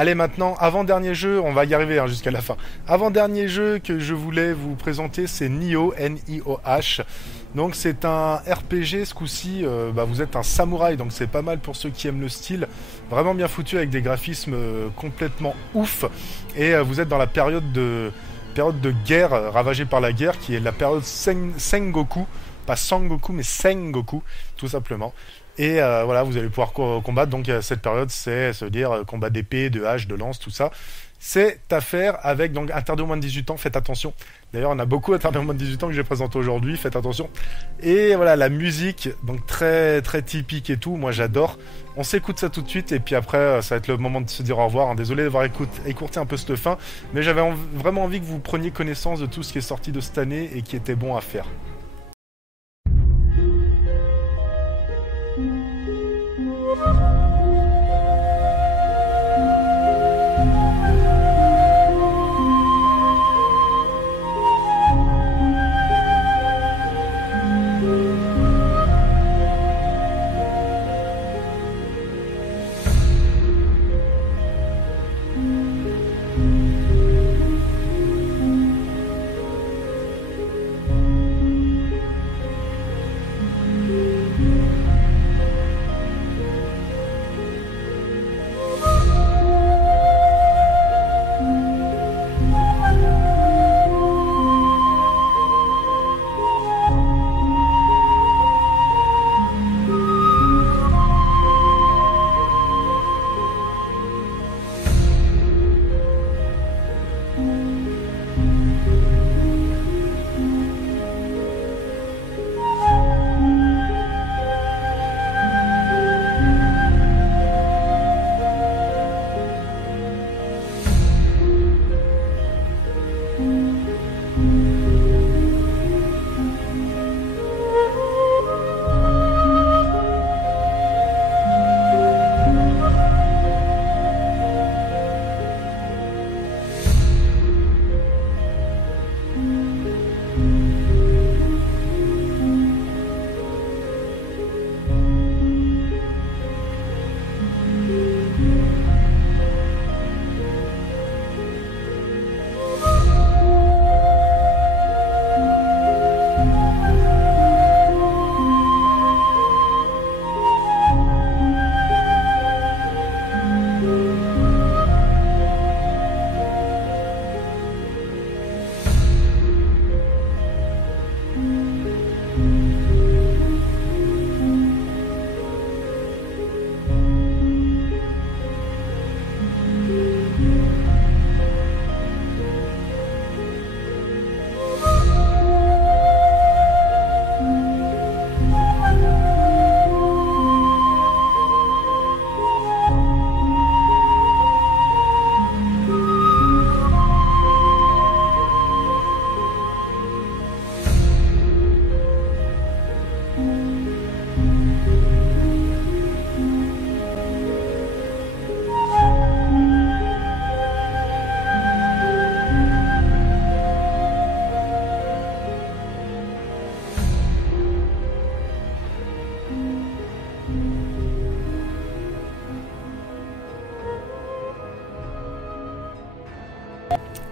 Allez maintenant, avant-dernier jeu, on va y arriver hein, jusqu'à la fin. Avant-dernier jeu que je voulais vous présenter, c'est Nioh, N-I-O-H. Donc c'est un RPG, ce coup-ci, vous êtes un samouraï, donc c'est pas mal pour ceux qui aiment le style. Vraiment bien foutu avec des graphismes complètement ouf. Et vous êtes dans la période de guerre, ravagée par la guerre, qui est la période Sengoku. Pas Sangoku, mais Sengoku, tout simplement. Et voilà, vous allez pouvoir combattre. Donc cette période, ça veut dire combat d'épée, de hache, de lance, tout ça. C'est à faire avec, donc interdit aux moins de 18 ans, faites attention. D'ailleurs, on a beaucoup interdit aux moins de 18 ans que j'ai présenté aujourd'hui, faites attention. Et voilà, la musique, donc très très typique et tout, moi j'adore. On s'écoute ça tout de suite et puis après, ça va être le moment de se dire au revoir. Désolé d'avoir écourté un peu cette fin, mais j'avais vraiment envie que vous preniez connaissance de tout ce qui est sorti de cette année et qui était bon à faire.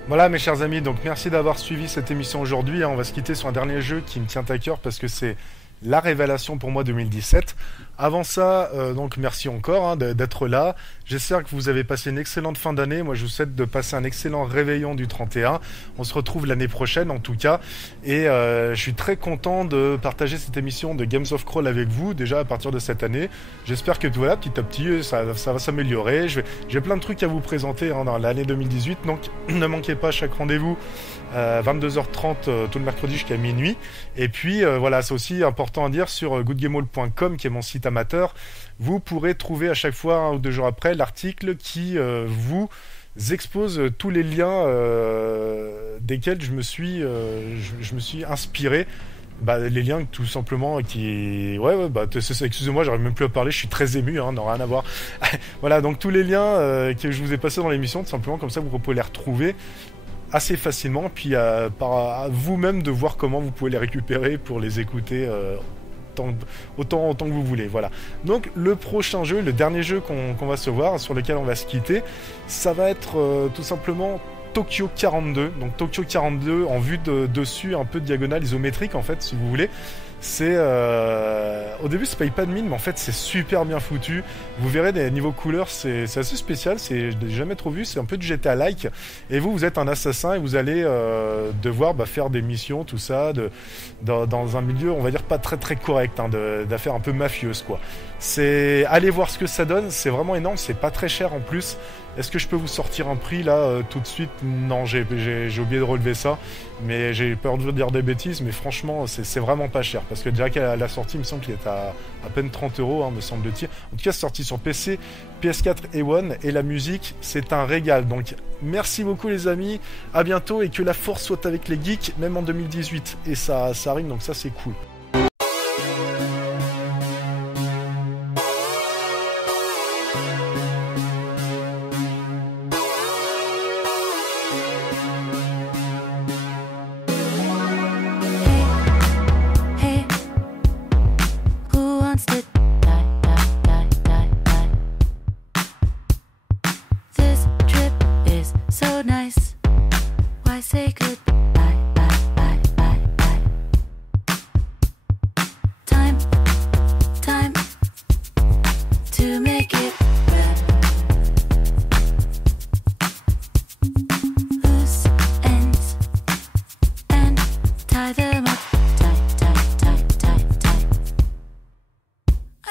Voilà mes chers amis, donc merci d'avoir suivi cette émission aujourd'hui. On va se quitter sur un dernier jeu qui me tient à cœur parce que c'est la révélation pour moi 2017. Avant ça, donc merci encore d'être là. J'espère que vous avez passé une excellente fin d'année. Moi, je vous souhaite de passer un excellent réveillon du 31. On se retrouve l'année prochaine, en tout cas. Et je suis très content de partager cette émission de Games of Crawl avec vous, déjà à partir de cette année. J'espère que voilà, petit à petit, ça va s'améliorer. J'ai plein de trucs à vous présenter dans l'année 2018. Donc, ne manquez pas chaque rendez-vous. 22h30 tout le mercredi jusqu'à minuit. Et puis voilà, c'est aussi important à dire sur goodgamehall.com qui est mon site amateur. Vous pourrez trouver à chaque fois, 1 ou 2 jours après, l'article qui vous expose tous les liens desquels je me suis inspiré. Les liens tout simplement qui... excusez-moi, j'arrive même plus à parler, je suis très ému, non, rien à voir. Voilà, donc tous les liens que je vous ai passés dans l'émission, tout simplement, comme ça vous pouvez les retrouver assez facilement, puis par vous-même de voir comment vous pouvez les récupérer pour les écouter autant que vous voulez. Voilà. Donc le prochain jeu, le dernier jeu qu'on va se voir, sur lequel on va se quitter, ça va être tout simplement Tokyo 42. Donc Tokyo 42 en vue de dessus, un peu de diagonale isométrique en fait, si vous voulez. C'est au début ça paye pas de mine, mais en fait c'est super bien foutu. Vous verrez des niveaux couleurs, c'est assez spécial, je l'ai jamais trop vu, c'est un peu du GTA-like. Et vous êtes un assassin et vous allez devoir faire des missions, tout ça, dans un milieu, on va dire pas très très correct, d'affaires un peu mafieuses quoi. Allez voir ce que ça donne, c'est vraiment énorme, c'est pas très cher en plus. Est-ce que je peux vous sortir un prix là tout de suite? Non, j'ai oublié de relever ça, mais j'ai peur de vous dire des bêtises, mais franchement c'est vraiment pas cher, parce que déjà qu'à la sortie il me semble qu'il est à peine 30 €, me semble-t-il. En tout cas c'est sorti sur PC, PS4 et One, et la musique c'est un régal. Donc merci beaucoup les amis, à bientôt, et que la force soit avec les geeks, même en 2018, et ça arrive, donc ça c'est cool.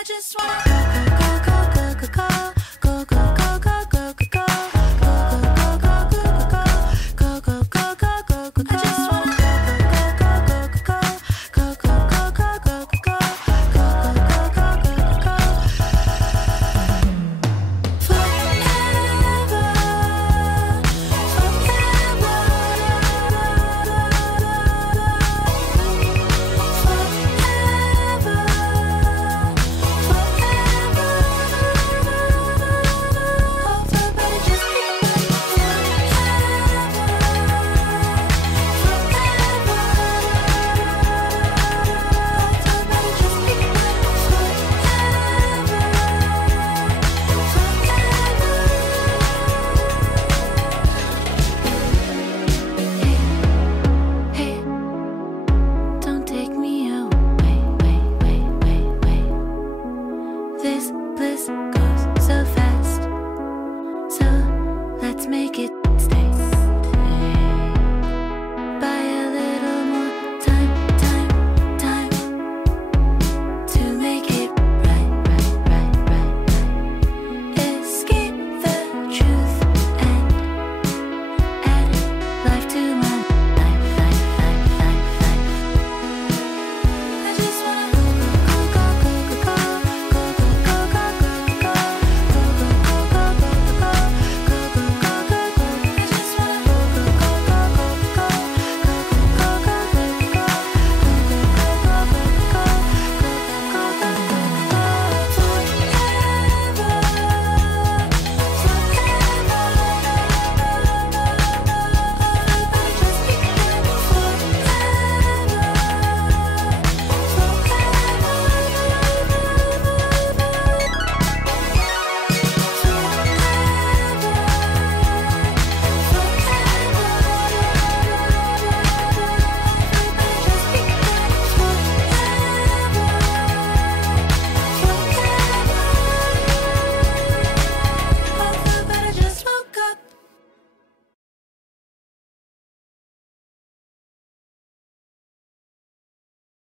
Just wanna